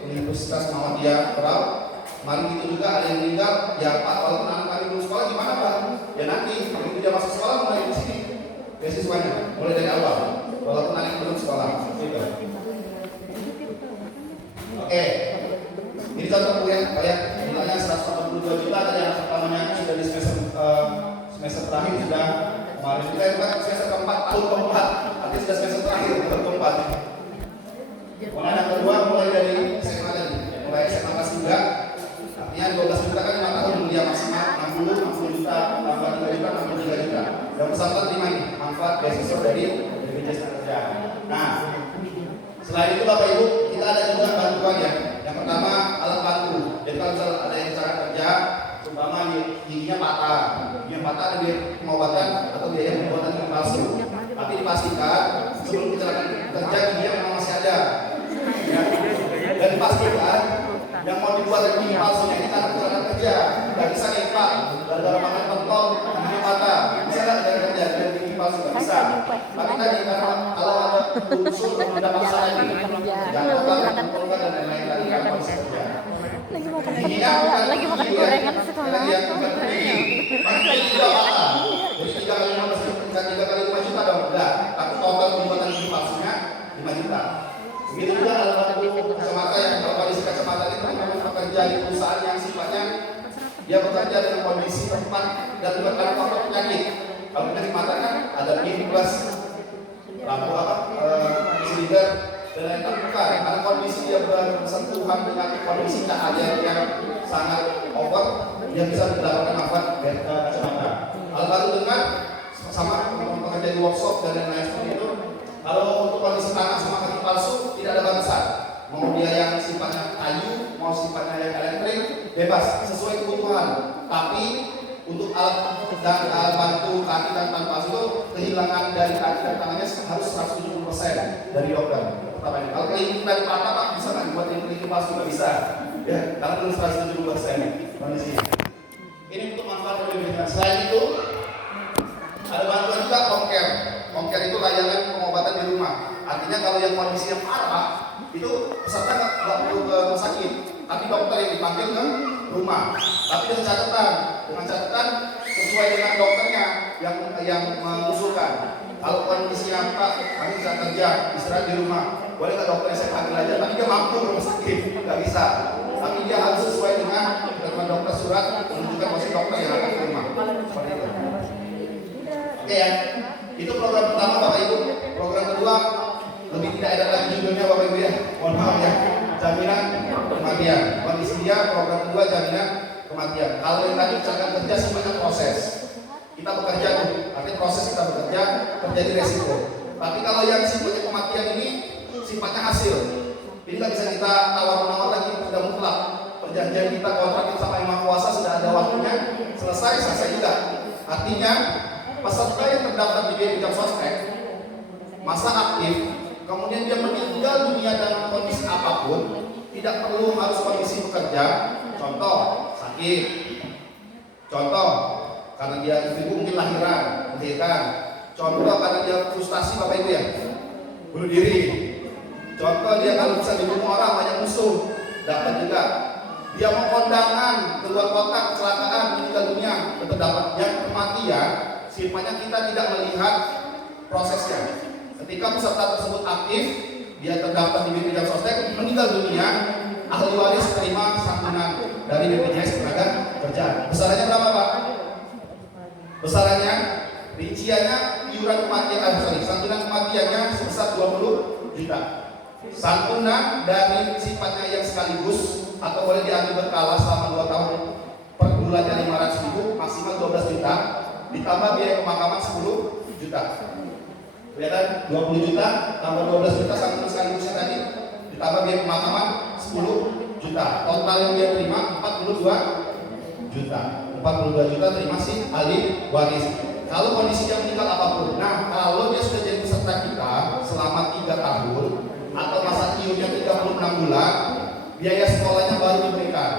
Universitas Muhammadiyah Berau. Kemarin itu juga ada yang meninggal, ya Pak, walaupun anak kami belum sekolah gimana Pak? Ya nanti, begitu dia masuk sekolah mulai di sini beasiswanya, mulai dari awal, walaupun anak belum sekolah. Gitu. Oke, ini contoh Bu ya, kayak nilainya 182 juta, tadi anak pertamanya sudah di semester terakhir sudah kemarin kita semester keempat, tahun keempat, artinya sudah semester terakhir, tahun keempat. Kemudian yang kedua mulai dari SMA tadi, mulai SMA kelas 3. Artinya 12 juta kan 5 tahun kuliah maksimal 60 juta, tambah 3 juta, 63 juta. Dan peserta terima ini manfaat beasiswa dari BPJS Kerja. Nah, selain itu Bapak Ibu, kita ada juga bantuan ya. Yang pertama alat bantu. Jadi kalau misalnya ada yang cara kerja, umpama giginya patah ada biaya pengobatan atau biaya pembuatan gigi palsu. Tapi dipastikan sebelum kecelakaan kerja giginya memang masih ada. Ya. Dan dipastikan yang mau dibuat gigi palsunya ini karena kecelakaan kerja. Nggak bisa nih Pak, gara-gara makan pentol giginya patah. Bisa nggak dari kerja dari gigi palsu? Nggak bisa. Tapi tadi karena kalau ada unsur ada masalah ini, jangan lupa mentolkan dan lain-lain tadi kan kondisi kerja. Lagi makan pentol, lagi makan gorengan setelah Jadi 3 kali 15 juta, 3 kali 5 juta dong, enggak. Tapi total pembuatan gigi palsunya 5 juta. Begitu juga dalam kacamata yang kalau kondisi kacamata itu memang bekerja di perusahaan yang sifatnya dia bekerja dengan kondisi tempat dan bukan karena faktor penyakit. Kalau penyakit mata kan ada plus lampu silinder dan lain terbuka. Karena kondisi dia bersentuhan dengan kondisi cahaya yang sangat over, dia bisa mendapatkan manfaat dari kacamata. Hal baru dengan sama pekerja di workshop dan lain-lain seperti itu. Kalau untuk kondisi tangan sama kaki palsu tidak ada batasan. Mau dia yang sifatnya kayu, mau sifatnya yang elektrik, bebas sesuai kebutuhan. Tapi untuk alat dan alat bantu kaki dan tangan palsu itu kehilangan dari kaki dan tangannya harus 170% dari dokter. Pertama ini, kalau kelingking dari patah Pak bisa nggak dibuat kelingking palsu? Nggak bisa. Ya, karena perlu 170% kondisinya. Ini untuk manfaat yang lebih besar. Selain itu, ada bantuan juga home care. Home care itu layanan pengobatan di rumah. Artinya kalau yang kondisinya parah, itu peserta nggak perlu ke rumah sakit, tapi dokter yang dipanggil ke rumah. Tapi dengan catatan sesuai dengan dokternya yang mengusulkan. Kalau kondisinya Pak, kami bisa kerja, istirahat di rumah, boleh nggak dokternya saya panggil aja? Tapi dia mampu ke rumah sakit, nggak bisa. Tapi dia harus sesuai dengan dokter surat menunjukkan posisi dokter yang akan ke rumah. Seperti itu. Oke ya, itu program pertama Bapak Ibu. Program kedua lebih tidak ada lagi judulnya Bapak Ibu ya. Mohon maaf ya. Jaminan kematian. Kondisi dia program kedua jaminan kematian. Kalau yang tadi misalkan kerja semuanya proses. Kita bekerja tuh, artinya proses kita bekerja terjadi resiko. Tapi kalau yang sifatnya kematian ini sifatnya hasil. Ini nggak bisa kita tawar-menawar lagi, sudah mutlak. Perjanjian kita kontrak sama Yang Maha Kuasa sudah ada waktunya, selesai juga. Artinya peserta yang terdaftar di BPJS Sostek masa aktif, kemudian dia meninggal dunia dalam kondisi apapun, tidak perlu harus kondisi bekerja. Contoh sakit, contoh karena dia ibu mungkin melahirkan, contoh karena dia frustasi Bapak Ibu ya, bunuh diri. Contoh dia kalau bisa dibunuh orang banyak musuh, dapat juga. Dia mau kondangan keluar kota kecelakaan meninggal dunia, tetap dapat. Yang kematian sifatnya kita tidak melihat prosesnya. Ketika peserta tersebut aktif, dia terdaftar di BPJS Sostek, meninggal dunia, ahli waris terima santunan dari BPJS Ketenagakerjaan. Besarannya berapa Pak? Besarannya, rinciannya iuran kematian, santunan kematiannya sebesar 20 juta. Santunan dari sifatnya yang sekaligus atau boleh diambil berkala selama 2 tahun, per bulannya 500.000, maksimal 12 juta, ditambah biaya pemakaman 10 juta. Kelihatan 20 juta tambah 12 juta santunan sekaligusnya tadi, ditambah biaya pemakaman 10 juta. Total yang dia terima 42 juta. 42 juta terima si ahli waris. Kalau kondisi dia meninggal apapun. Nah, kalau dia sudah jadi peserta kita selama 3 tahun atau masa iurnya 36 bulan, biaya sekolahnya baru diberikan.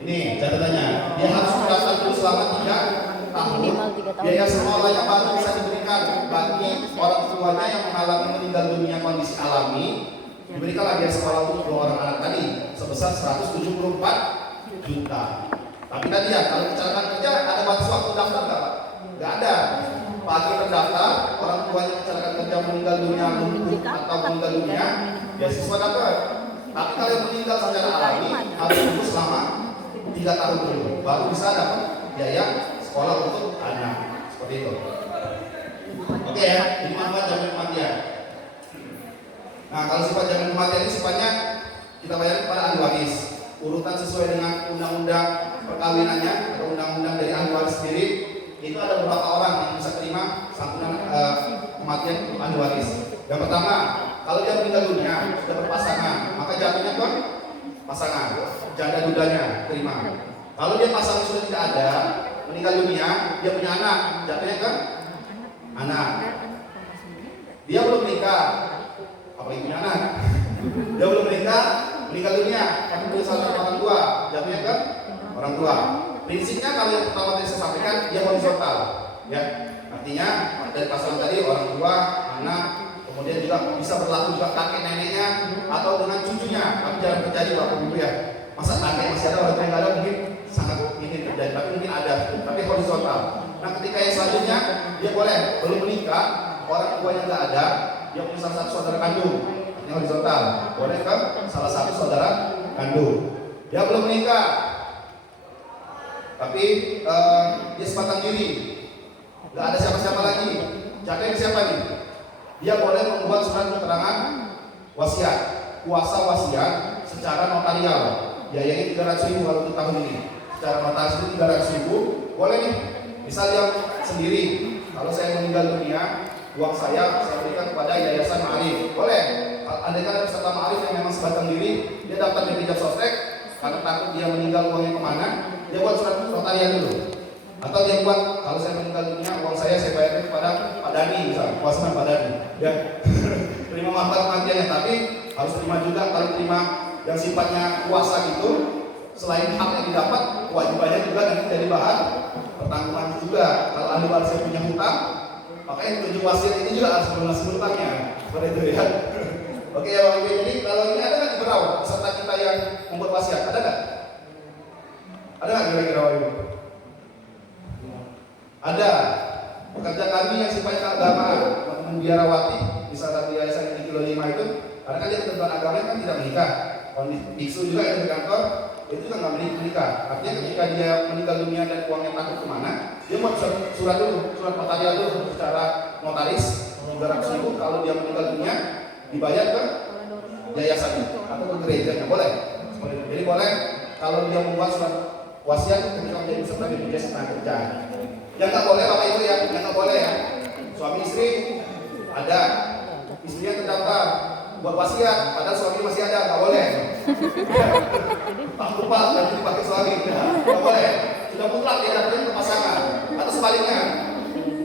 Ini catatannya, dia harus mendaftar dulu selama 3 tahun. Minimal 3 tahun. Biaya sekolahnya baru bisa diberikan bagi orang tuanya yang mengalami meninggal dunia kondisi alami. Diberikanlah biaya sekolah untuk 2 orang anak tadi sebesar 174 juta. Tapi tadi ya, kalau kecelakaan kerja ada batas waktu daftar nggak Pak? Nggak ada. Pagi terdaftar, orang tuanya kecelakaan kerja meninggal dunia lumpuh atau meninggal dunia, beasiswa dapat. Tapi kalau yang meninggal secara alami harus tunggu selama 3 tahun dulu, baru bisa dapat biaya sekolah untuk anak. Seperti itu. Oke ya, ini manfaat jaminan kematian. Nah, kalau sifat jaminan kematian ini sifatnya kita bayar kepada ahli waris. Urutan sesuai dengan undang-undang perkawinannya atau undang-undang dari ahli waris sendiri, itu ada beberapa orang yang bisa terima santunan kematian untuk ahli waris. Yang pertama, kalau dia meninggal dunia sudah berpasangan, maka jatuhnya ke pasangan, janda dudanya terima. Kalau dia pasangan sudah tidak ada, meninggal dunia, dia punya anak, jatuhnya ke anak. Dia belum menikah, apalagi punya anak. Dia belum menikah, meninggal dunia, tapi punya salah orang tua, jatuhnya ke orang tua. Prinsipnya kalau yang pertama tadi saya sampaikan, dia horizontal, ya. Artinya dari pasangan tadi orang tua, anak, kemudian juga bisa berlaku juga kakek neneknya atau dengan cucunya. Tapi jangan terjadi Bapak Ibu ya. Masa kakek masih ada, orang tua yang nggak ada, mungkin sangat ingin terjadi, tapi mungkin ada, tapi horizontal. Nah, ketika yang selanjutnya dia boleh belum menikah, orang tua yang nggak ada, dia punya salah satu saudara kandung, ini horizontal, boleh ke salah satu saudara kandung. Dia belum menikah, tapi dia sebatang diri, nggak ada siapa-siapa lagi. Jatuhnya siapa nih? Dia boleh membuat surat keterangan wasiat, kuasa wasiat secara notarial. Biayanya 300.000 kalau untuk tahun ini. Secara notarial 300.000, boleh nih. Misal dia sendiri, kalau saya meninggal dunia, uang saya berikan kepada Yayasan Ma'arif, boleh. Andai kan ada peserta Ma'arif yang memang sebatang diri, dia daftar di Pijak Sostek, karena takut dia meninggal uangnya kemana, dia buat surat notarial dulu. Atau dia buat, kalau saya meninggal dunia, uang saya bayarkan kepada Pak Dani, misalnya, kuasa Pak Dani. Ya, terima manfaat kematiannya, tapi harus terima juga kalau terima yang sifatnya kuasa gitu, selain hak yang didapat, kewajibannya juga nanti jadi bahan pertanggungan juga. Kalau ahli waris yang punya hutang, makanya tujuh wasiat ini juga harus melunasi hutangnya. Seperti itu ya. Oke ya Bapak Ibu, jadi kalau ini ada nggak di Berau peserta kita yang membuat wasiat? Ada nggak? Ada nggak kira-kira Bapak Ibu? Ada. Pekerja kami yang sifatnya keagamaan, teman-teman biarawati di salah satu yayasan di Kilo 5 itu, karena kan dia ketentuan agamanya kan tidak menikah. Kalau biksu juga yang di kantor itu kan nggak menikah. Artinya ketika dia meninggal dunia dan uangnya takut kemana, dia buat surat dulu, surat notarial dulu secara notaris 300.000. Kalau dia meninggal dunia dibayar ke yayasan atau ke gerejanya, boleh. Jadi boleh kalau dia membuat surat wasiat ketika menjadi peserta BPJS Ketenagakerjaan. Yang nggak boleh Bapak Ibu ya, yang nggak boleh ya. Suami istri ada, istrinya terdaftar buat wasiat, padahal suami masih ada, nggak boleh. Tak lupa nanti dipakai suami, nggak boleh. Sudah mutlak dia daftarnya ke pasangan. Atau sebaliknya,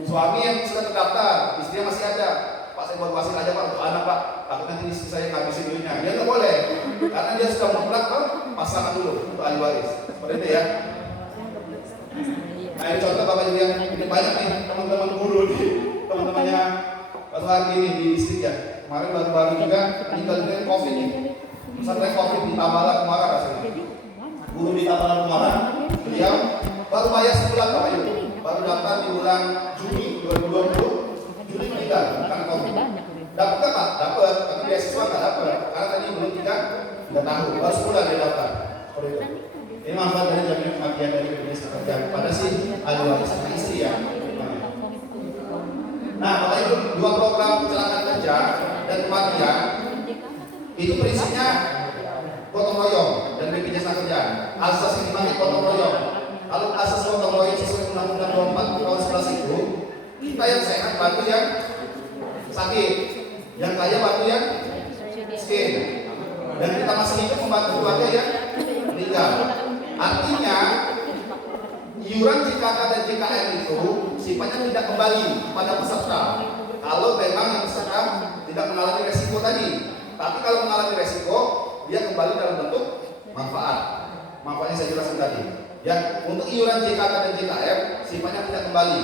suami yang sudah terdaftar, istrinya masih ada. Pak saya buat wasiat aja Pak untuk anak Pak, takut nanti istri saya ngabisin duitnya. Dia nggak boleh, karena dia sudah mutlak ke pasangan dulu untuk ahli waris. Seperti itu ya. Nah ini contoh Bapak Ibu yang ini banyak nih teman-teman guru di teman-temannya Pak Soehardi ini di distrik ya. Kemarin baru-baru juga meninggal dunia COVID nih. Sampai COVID di Tabalan kemarin rasanya. Guru di Tabalan kemarin, beliau baru bayar sebulan Bapak Ibu. Baru daftar di bulan Juni 2020, Juni meninggal karena COVID. Dapat nggak Pak? Dapat, tapi beasiswa nggak dapat. Karena tadi belum 3 tahun, baru sebulan dia daftar. Seperti itu. Ini manfaat dari jaminan kematian dari BPJS Ketenagakerjaan pada si ahli waris sama istri ya. Nah, Bapak Ibu, 2 program kecelakaan kerja dan kematian itu prinsipnya gotong royong dan BPJS Ketenagakerjaan. Asas yang dipakai gotong royong. Kalau asas gotong royong sesuai Undang-Undang 24 tahun 11 itu, kita yang sehat bantu yang sakit, yang kaya bantu yang miskin, dan kita masih hidup membantu keluarga yang meninggal. Artinya iuran JKK dan JKM itu sifatnya tidak kembali pada peserta kalau memang yang peserta tidak mengalami resiko tadi. Tapi kalau mengalami resiko, dia kembali dalam bentuk manfaat. Makanya saya jelaskan tadi. Ya, untuk iuran JKK dan JKM sifatnya tidak kembali.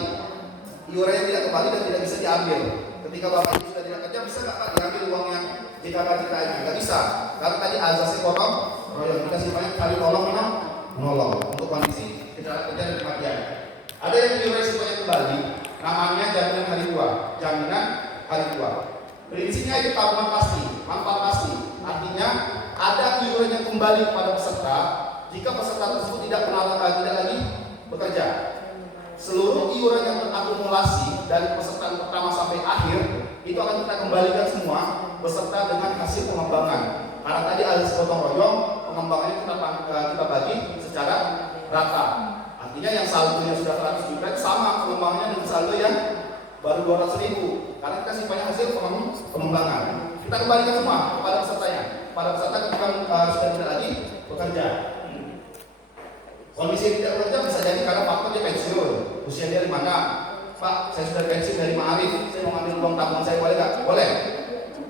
Iurannya tidak kembali dan tidak bisa diambil. Ketika Bapak Ibu sudah tidak kerja, bisa nggak Pak diambil uang yang JKK JKM? Nggak bisa. Karena tadi azasnya potong royong. Kita sifatnya kali tolong menolong untuk kondisi kecelakaan kerja dan kematian. Ada yang iuran sifatnya kembali, namanya jaminan hari tua. Jaminan hari tua. Prinsipnya itu tabungan pasti, manfaat pasti. Artinya ada iuran yang kembali kepada peserta jika peserta tersebut tidak lagi bekerja. Seluruh iuran yang terakumulasi dari peserta pertama sampai akhir itu akan kita kembalikan semua beserta dengan hasil pengembangan. Karena tadi azas gotong royong, pengembangannya kita bagi secara rata. Artinya yang saldonya sudah 100 juta sama pengembangannya dengan saldo yang baru 200.000. Karena kita sifatnya hasil pengembangan. Kita kembalikan semua kepada pesertanya. Pada peserta ketika sudah tidak lagi bekerja. Kondisi tidak bekerja bisa jadi karena faktor dia pensiun, usia dia 56. Pak, saya sudah pensiun dari Ma'arif, saya mau ambil uang tabungan saya, boleh nggak? Boleh.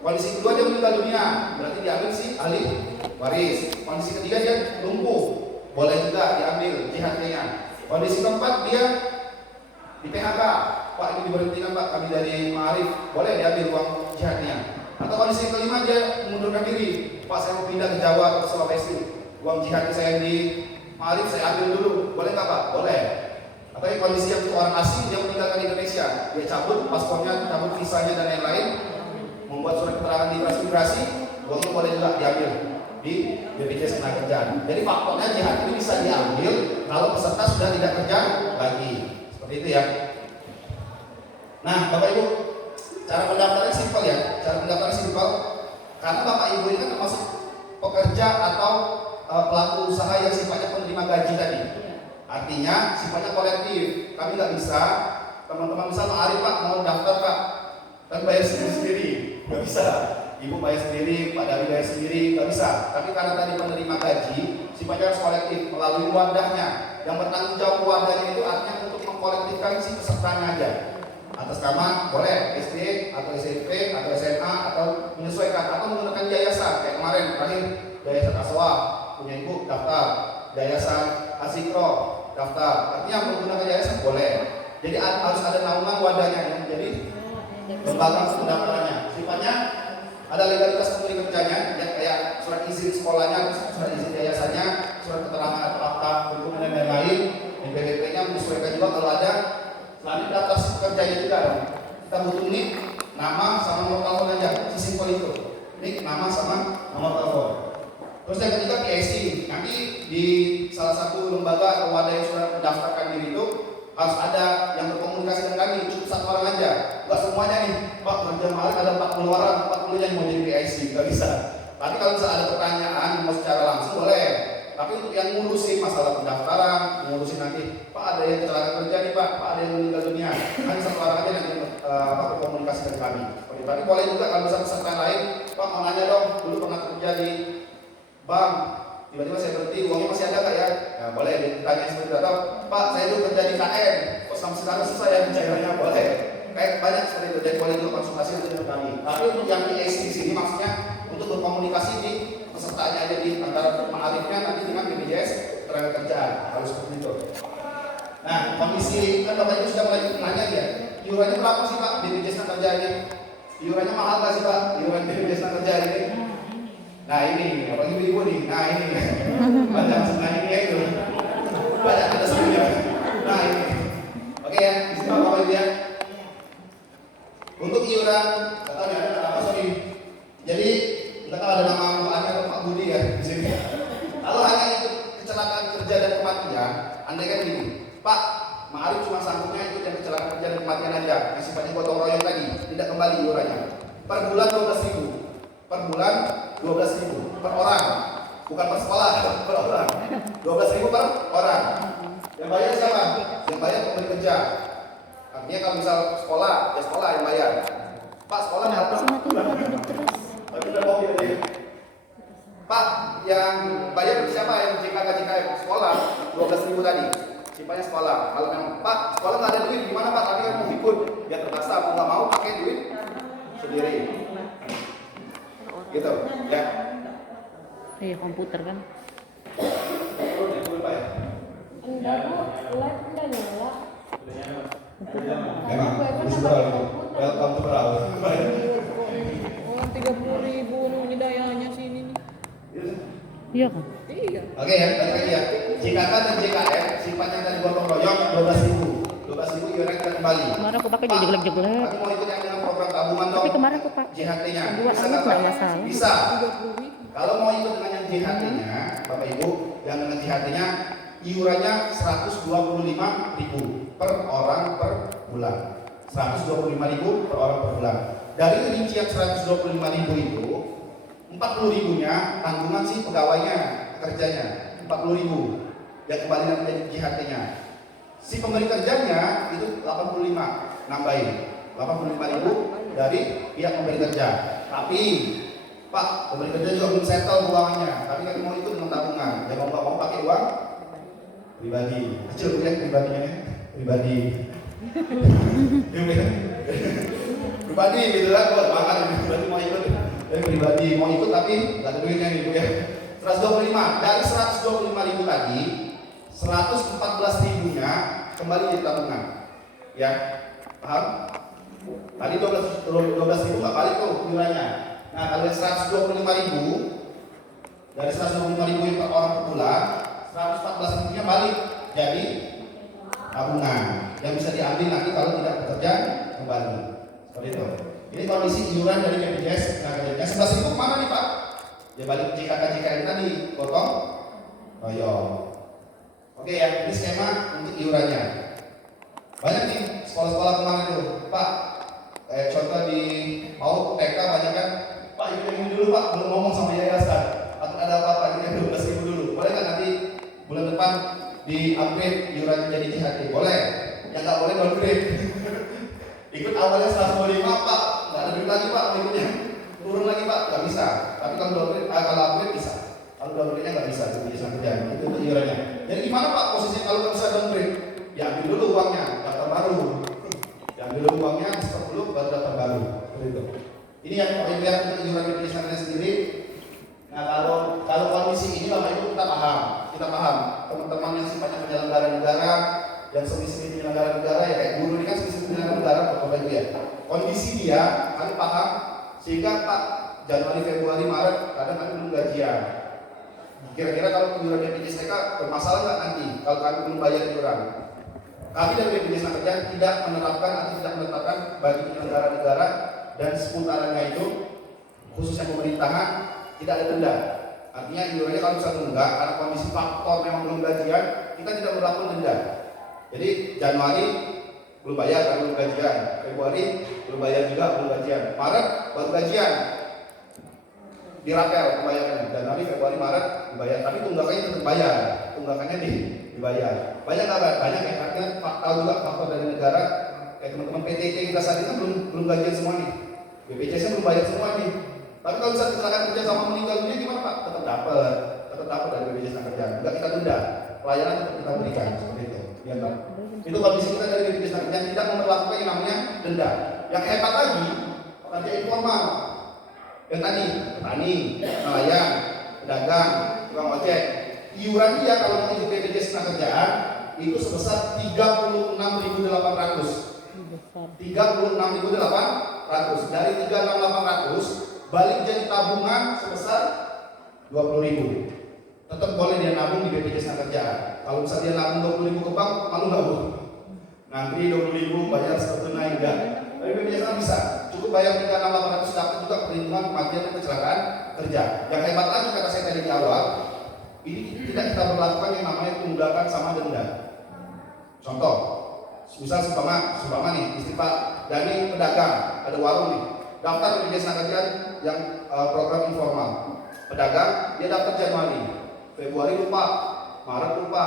Kondisi kedua dia meninggal dunia, berarti diambil si ahli waris. Kondisi ketiga dia lumpuh, boleh juga diambil JHT-nya. Kondisi keempat dia di PHK, Pak ini diberhentikan Pak, kami dari Ma'arif, boleh diambil uang JHT-nya. Atau kondisi kelima dia mengundurkan diri, Pak saya mau pindah ke Jawa atau ke Sulawesi, uang JHT saya di Ma'arif saya ambil dulu, boleh nggak Pak? Boleh. Atau kondisi yang orang asing dia meninggalkan Indonesia, dia cabut paspornya, cabut visanya dan lain-lain, membuat surat keterangan di transmigrasi, uangnya boleh juga diambil di BPJS Ketenagakerjaan. Jadi faktornya JHT ini bisa diambil kalau peserta sudah tidak kerja lagi, seperti itu ya. Nah, Bapak Ibu, cara pendaftarannya simpel ya. Cara pendaftarannya simpel, karena Bapak Ibu ini kan termasuk pekerja atau pelaku usaha yang sifatnya penerima gaji tadi. Artinya sifatnya kolektif. Kami nggak bisa, teman-teman bisa Ma'arif Pak mau daftar Pak, kan bayar sendiri-sendiri, nggak bisa. Ibu bayar sendiri, Pak Dari bayar sendiri, nggak bisa. Tapi karena tadi penerima gaji, sifatnya harus kolektif melalui wadahnya. Yang bertanggung jawab wadahnya itu artinya untuk mengkolektifkan si pesertanya aja. Atas nama boleh SD atau SMP atau SMA atau menyesuaikan atau menggunakan yayasan kayak kemarin terakhir yayasan Aswa punya ibu daftar, yayasan Asikro daftar. Artinya menggunakan yayasan boleh. Jadi harus ada naungan wadahnya yang menjadi lembaga pendaftarannya. Sifatnya ada legalitas pemberi kerjanya, ya kayak surat izin sekolahnya, surat izin yayasannya, surat keterangan atau akta dokumen dan lain-lain. NPWP-nya menyesuaikan juga kalau ada. Selain daftar pekerjanya juga dong. Kita butuh nik, nama sama nomor telepon aja, sesimpel itu. Nik, nama sama nomor telepon. Terus yang ketiga PIC. Nanti di salah satu lembaga atau wadah yang sudah mendaftarkan diri itu harus ada yang berkomunikasi dengan kami, cukup satu orang aja. Enggak semuanya nih, Pak kerja Ma'arif ada 40 orang, 40 yang mau jadi PIC, nggak bisa. Tapi kalau misalnya ada pertanyaan mau secara langsung boleh. Tapi untuk yang ngurusin masalah pendaftaran, ngurusin nanti, Pak ada yang kecelakaan kerja nih Pak ada yang meninggal dunia, nanti satu orang aja yang berkomunikasi dengan kami. Tapi boleh juga kalau misalnya peserta lain, Pak mau nanya dong, dulu pernah kerja di bank, tiba-tiba saya berhenti, uangnya masih ada nggak ya? Nah, boleh ditanya seperti itu. Atau Pak saya dulu kerja di KM, kok sampai sekarang susah ya pencairannya, boleh. Kayak banyak seperti itu, jadi boleh juga konsultasi dengan kami. Tapi untuk yang PIC di sini maksudnya untuk berkomunikasi di pesertanya aja di antara Ma'arifnya nanti dengan BPJS Ketenagakerjaan harus seperti itu. Nah kondisi kan Bapak Ibu sudah mulai nanya ya, iurannya berapa sih Pak BPJS Ketenagakerjaan ini? Iurannya mahal nggak sih Pak? Iuran BPJS Ketenagakerjaan ini? Nah ini Bapak Ibu nih, nah ini banyak sebenarnya ini ya itu banyak ada sebenarnya. Nah ini, oke ya, di sini Bapak Ibu ya. Untuk iuran, katanya ada apa sorry? Jadi kita kan ada nama Anda Pak Budi ya di sini. Kalau hanya itu kecelakaan kerja dan kematian, andai kan gini, Pak Ma'arif cuma sanggupnya itu yang kecelakaan kerja dan kematian aja, yang sifatnya gotong royong tadi, tidak kembali iurannya. Per bulan 12.000, per bulan 12.000 per orang, bukan per sekolah, per orang. 12.000 per orang. Yang bayar siapa? Yang bayar pemberi kerja. Artinya kalau misal sekolah, ya sekolah yang bayar. Pak sekolah dapat tapi udah mau gitu. Pak yang bayar siapa yang JKK JKM sekolah 12.000 tadi. Sifatnya sekolah. Kalau memang Pak sekolah nggak ada duit gimana Pak? Tapi kan mau ikut, ya terpaksa mau nggak mau pakai duit sendiri. Gitu ya. Iya komputer kan. Emang, welcome to Berau. Oh, 30.000 nih dayanya sini nih. Iya kan? Iya. Oke ya, balik lagi ya. JKK dan JKM sifatnya dari gotong royong 12.000. 12.000 iuran kita kembali. Kemarin aku pakai jadi jelek-jelek. Aku mau ikut yang dengan program tabungan dong. Tapi kemarin aku pakai JHT-nya. dua Bisa anak nggak, nggak Pak? masalah. Bisa. 30.000. Kalau mau ikut dengan yang JHT-nya, Bapak Ibu, yang dengan JHT-nya iurannya 125.000 per orang per bulan. 125.000 per orang per bulan. Dari rincian 125.000 itu 40.000-nya tanggungan si pegawainya, kerjanya 40.000 yang kembali menjadi JHT-nya. Si pemberi kerjanya itu 85, nambahin 85.000 dari pihak pemberi kerja. Tapi Pak, pemberi kerja juga belum settle keuangannya, tapi kan mau ikut dengan tabungan. Ya mau pakai uang pribadi, kecil ya pribadinya, pribadi. Pribadi gitu kan, buat makan berarti mau ikut. Pribadi mau ikut tapi nggak ada duitnya nih Bu ya. 125 dari 125.000 tadi, 114.000-nya kembali di tabungan. Ya, paham? Tadi 12.000 nggak balik tuh iurannya. Nah, kalau yang 125.000 dari 125.000 yang per orang per bulan, 114.000-nya balik jadi tabungan yang bisa diambil nanti kalau tidak bekerja kembali. Seperti itu. Ini kondisi iuran dari BPJS Tenaga 11.000 mana nih Pak? Ya balik JKK tadi potong royong. Oke ya, ini skema untuk iurannya. Banyak nih sekolah-sekolah kemarin tuh, Pak. Kayak contoh di PAUD TK banyak kan, Pak ini dulu Pak, belum ngomong sama yayasan. Atau ada apa-apa ini 12.000 dulu. Boleh kan nanti bulan depan di upgrade iuran jadi JHT? Boleh. Yang nggak boleh downgrade. Ikut awalnya 125 Pak, nggak ada duit lagi Pak berikutnya. Turun lagi Pak, nggak bisa. Tapi kalau downgrade, kalau upgrade bisa. Kalau downgrade-nya nggak bisa, itu kerjaan. Itu iurannya. Jadi gimana Pak posisinya kalau nggak bisa downgrade? Ya ambil dulu uangnya, daftar baru. Ya ambil dulu uangnya, stop dulu, baru daftar baru. Seperti itu. Ini yang lihat untuk iuran BPJS Tenaga sendiri. Nah kalau kondisi ini Bapak Ibu kita paham. Teman-teman yang sifatnya penyelenggara negara, yang semi-semi penyelenggara negara ya kayak guru ini kan semi-semi penyelenggara negara Bapak Ibu ya. Kondisi dia kami paham sehingga Pak Januari, Februari, Maret kadang kami belum gajian. Kira-kira kalau iuran BPJS TK bermasalah nggak nanti kalau kami belum bayar iuran? Kami dari BPJS Tenaga tidak menerapkan atau tidak menetapkan bagi penyelenggara negara dan seputarannya itu khususnya pemerintahan tidak ada denda. Artinya iurannya kalau misalnya enggak karena kondisi faktor memang belum gajian, kita tidak berlaku denda. Jadi Januari belum bayar karena belum gajian, Februari belum bayar juga belum gajian, Maret baru gajian, dirapel pembayarannya. Januari, Februari, Maret dibayar, tapi tunggakannya tetap bayar, tunggakannya dibayar. Banyak nggak? Banyak ya, artinya tahu juga faktor dari negara. Kayak teman-teman PTT kita saat ini kan belum gajian semua nih, BPJS-nya belum bayar semua nih. Tapi kalau bisa kecelakaan kerja sama meninggal dunia gimana Pak? Tetap dapat dari BPJS Tenaga. Enggak kita tunda, pelayanan tetap kita berikan seperti itu. Ya, Pak. Itu kondisi kita dari BPJS Tenaga tidak memperlakukan yang namanya denda. Yang hebat lagi, pekerja informal. Yang tadi, petani, nelayan, pedagang, tukang ojek. Iuran dia kalau mengikuti BPJS Tenaga itu sebesar 36.800. 36.800 dari 36.800 balik jadi tabungan sebesar 20.000. Tetap boleh dia nabung di BPJS Tenaga. Kalau misalnya dia nabung 20.000 ke bank, malu nggak Bu? Nanti 20.000 bayar satu naik enggak? Tapi BPJS kan bisa, cukup bayar 36.800 dapat juga perlindungan kematian dan kecelakaan kerja. Yang hebat lagi kata saya tadi di awal, ini tidak kita berlakukan yang namanya tunggakan sama denda. Contoh, misal seumpama nih, istri Pak Dani pedagang, ada warung nih, daftar BPJS Tenaga yang program informal. Pedagang dia daftar Januari, Februari lupa, Maret lupa,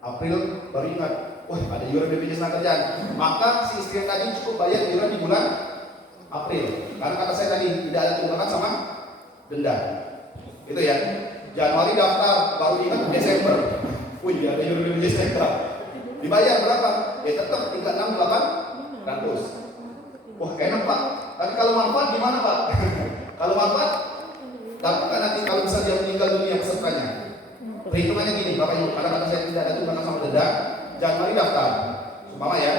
April baru ingat, wah ada iuran BPJS Tenaga. Maka si istri tadi cukup bayar iuran di bulan April. Karena kata saya tadi tidak ada tunggakan sama denda. Itu ya. Januari daftar, baru ingat Desember, wih ada iuran BPJS Tenaga. Dibayar berapa? Ya tetap 36.800. Wah enak Pak. Tapi kalau manfaat gimana Pak? Kalau manfaat, dapatkan nanti kalau bisa dia meninggal dunia pesertanya. Perhitungannya gini, Bapak Ibu, karena kata saya tidak ada dikenakan sama denda, Januari daftar. Umpama ya,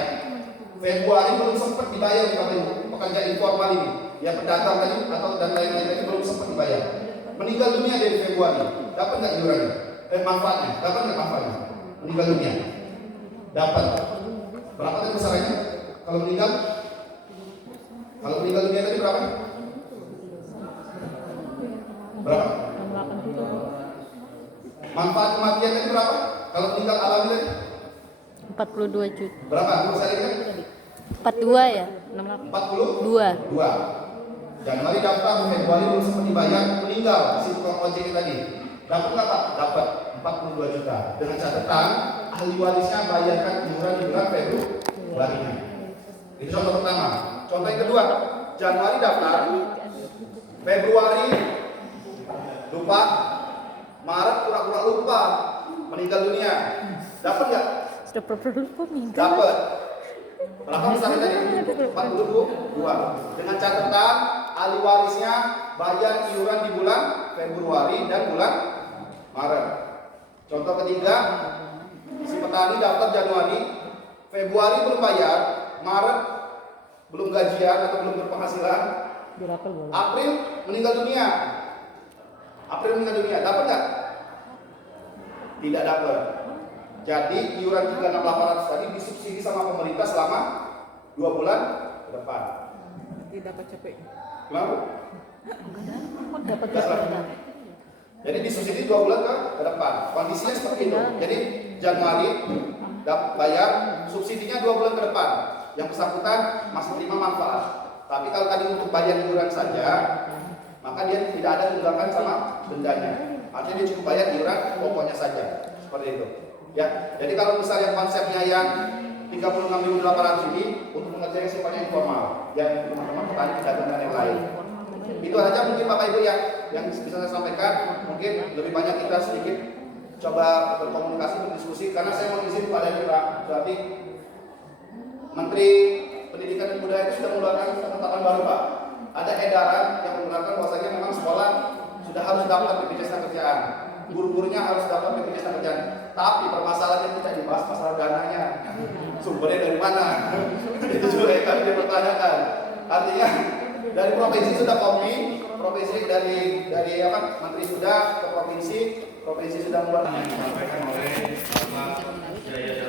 Februari belum sempat dibayar pekerja informal ini, ya pedagang tadi atau dan lain-lain tadi belum sempat dibayar. Meninggal dunia dari Februari, dapat nggak iurannya? Manfaatnya, dapat nggak manfaatnya? Meninggal dunia, dapat. Berapa tadi besarannya? Kalau meninggal? Kalau meninggal dunia tadi berapa? Berapa? Manfaat kematian tadi berapa? Kalau meninggal alami tadi? 42 juta. Berapa? Besarannya? 42 ya? 42? 2. Januari daftar, Februari belum sempat dibayar, meninggal si tukang ojek tadi. Dapat nggak Pak? Dapat 42 juta. Dengan catatan ahli warisnya bayarkan iuran di bulan Februari. Itu contoh pertama. Contoh yang kedua, Januari daftar, Februari lupa, Maret pura-pura lupa, meninggal dunia. Dapat nggak? Sudah pura-pura lupa minggu. Dapat. Berapa misalnya tadi? 42. Dengan catatan ahli warisnya bayar iuran di bulan Februari dan bulan Maret. Contoh ketiga, si petani daftar Januari, Februari belum bayar, Maret belum gajian atau belum berpenghasilan, April meninggal dunia. Dapat nggak? Tidak dapat. Jadi iuran 36.800 tadi disubsidi sama pemerintah selama 2 bulan ke depan. Tidak dapat capek. Kenapa? Dapat Nggak salah. Jadi disubsidi 2 bulan ke depan. Kondisinya seperti itu. Jadi Januari bayar, subsidinya 2 bulan ke depan. Yang bersangkutan masih terima manfaat. Tapi kalau tadi untuk bayar iuran saja, maka dia tidak ada tunggakan sama dendanya. Artinya dia cukup bayar iuran pokoknya saja. Seperti itu. Ya, jadi kalau misalnya konsepnya yang 36.800 ini untuk mengerjakan sifatnya informal, yang teman-teman petani pedagang dan yang lain. Itu aja mungkin Bapak Ibu yang bisa saya sampaikan. Mungkin lebih banyak kita sedikit coba berkomunikasi, berdiskusi, karena saya mau izin pada Pak berarti Menteri Pendidikan dan Budaya itu sudah mengeluarkan ketetapan baru Pak. Ada edaran yang menerapkan bahwasanya memang sekolah sudah harus daftar BPJS Ketenagakerjaan. Guru-gurunya harus dapat BPJS Ketenagakerjaan. Tapi permasalahannya tidak dibahas masalah dananya. Sumbernya dari mana? Itu juga yang kami dipertanyakan. Artinya dari provinsi sudah kopi, provinsi dari menteri sudah ke provinsi sudah mengeluarkan. Yang disampaikan oleh Bapak Jaya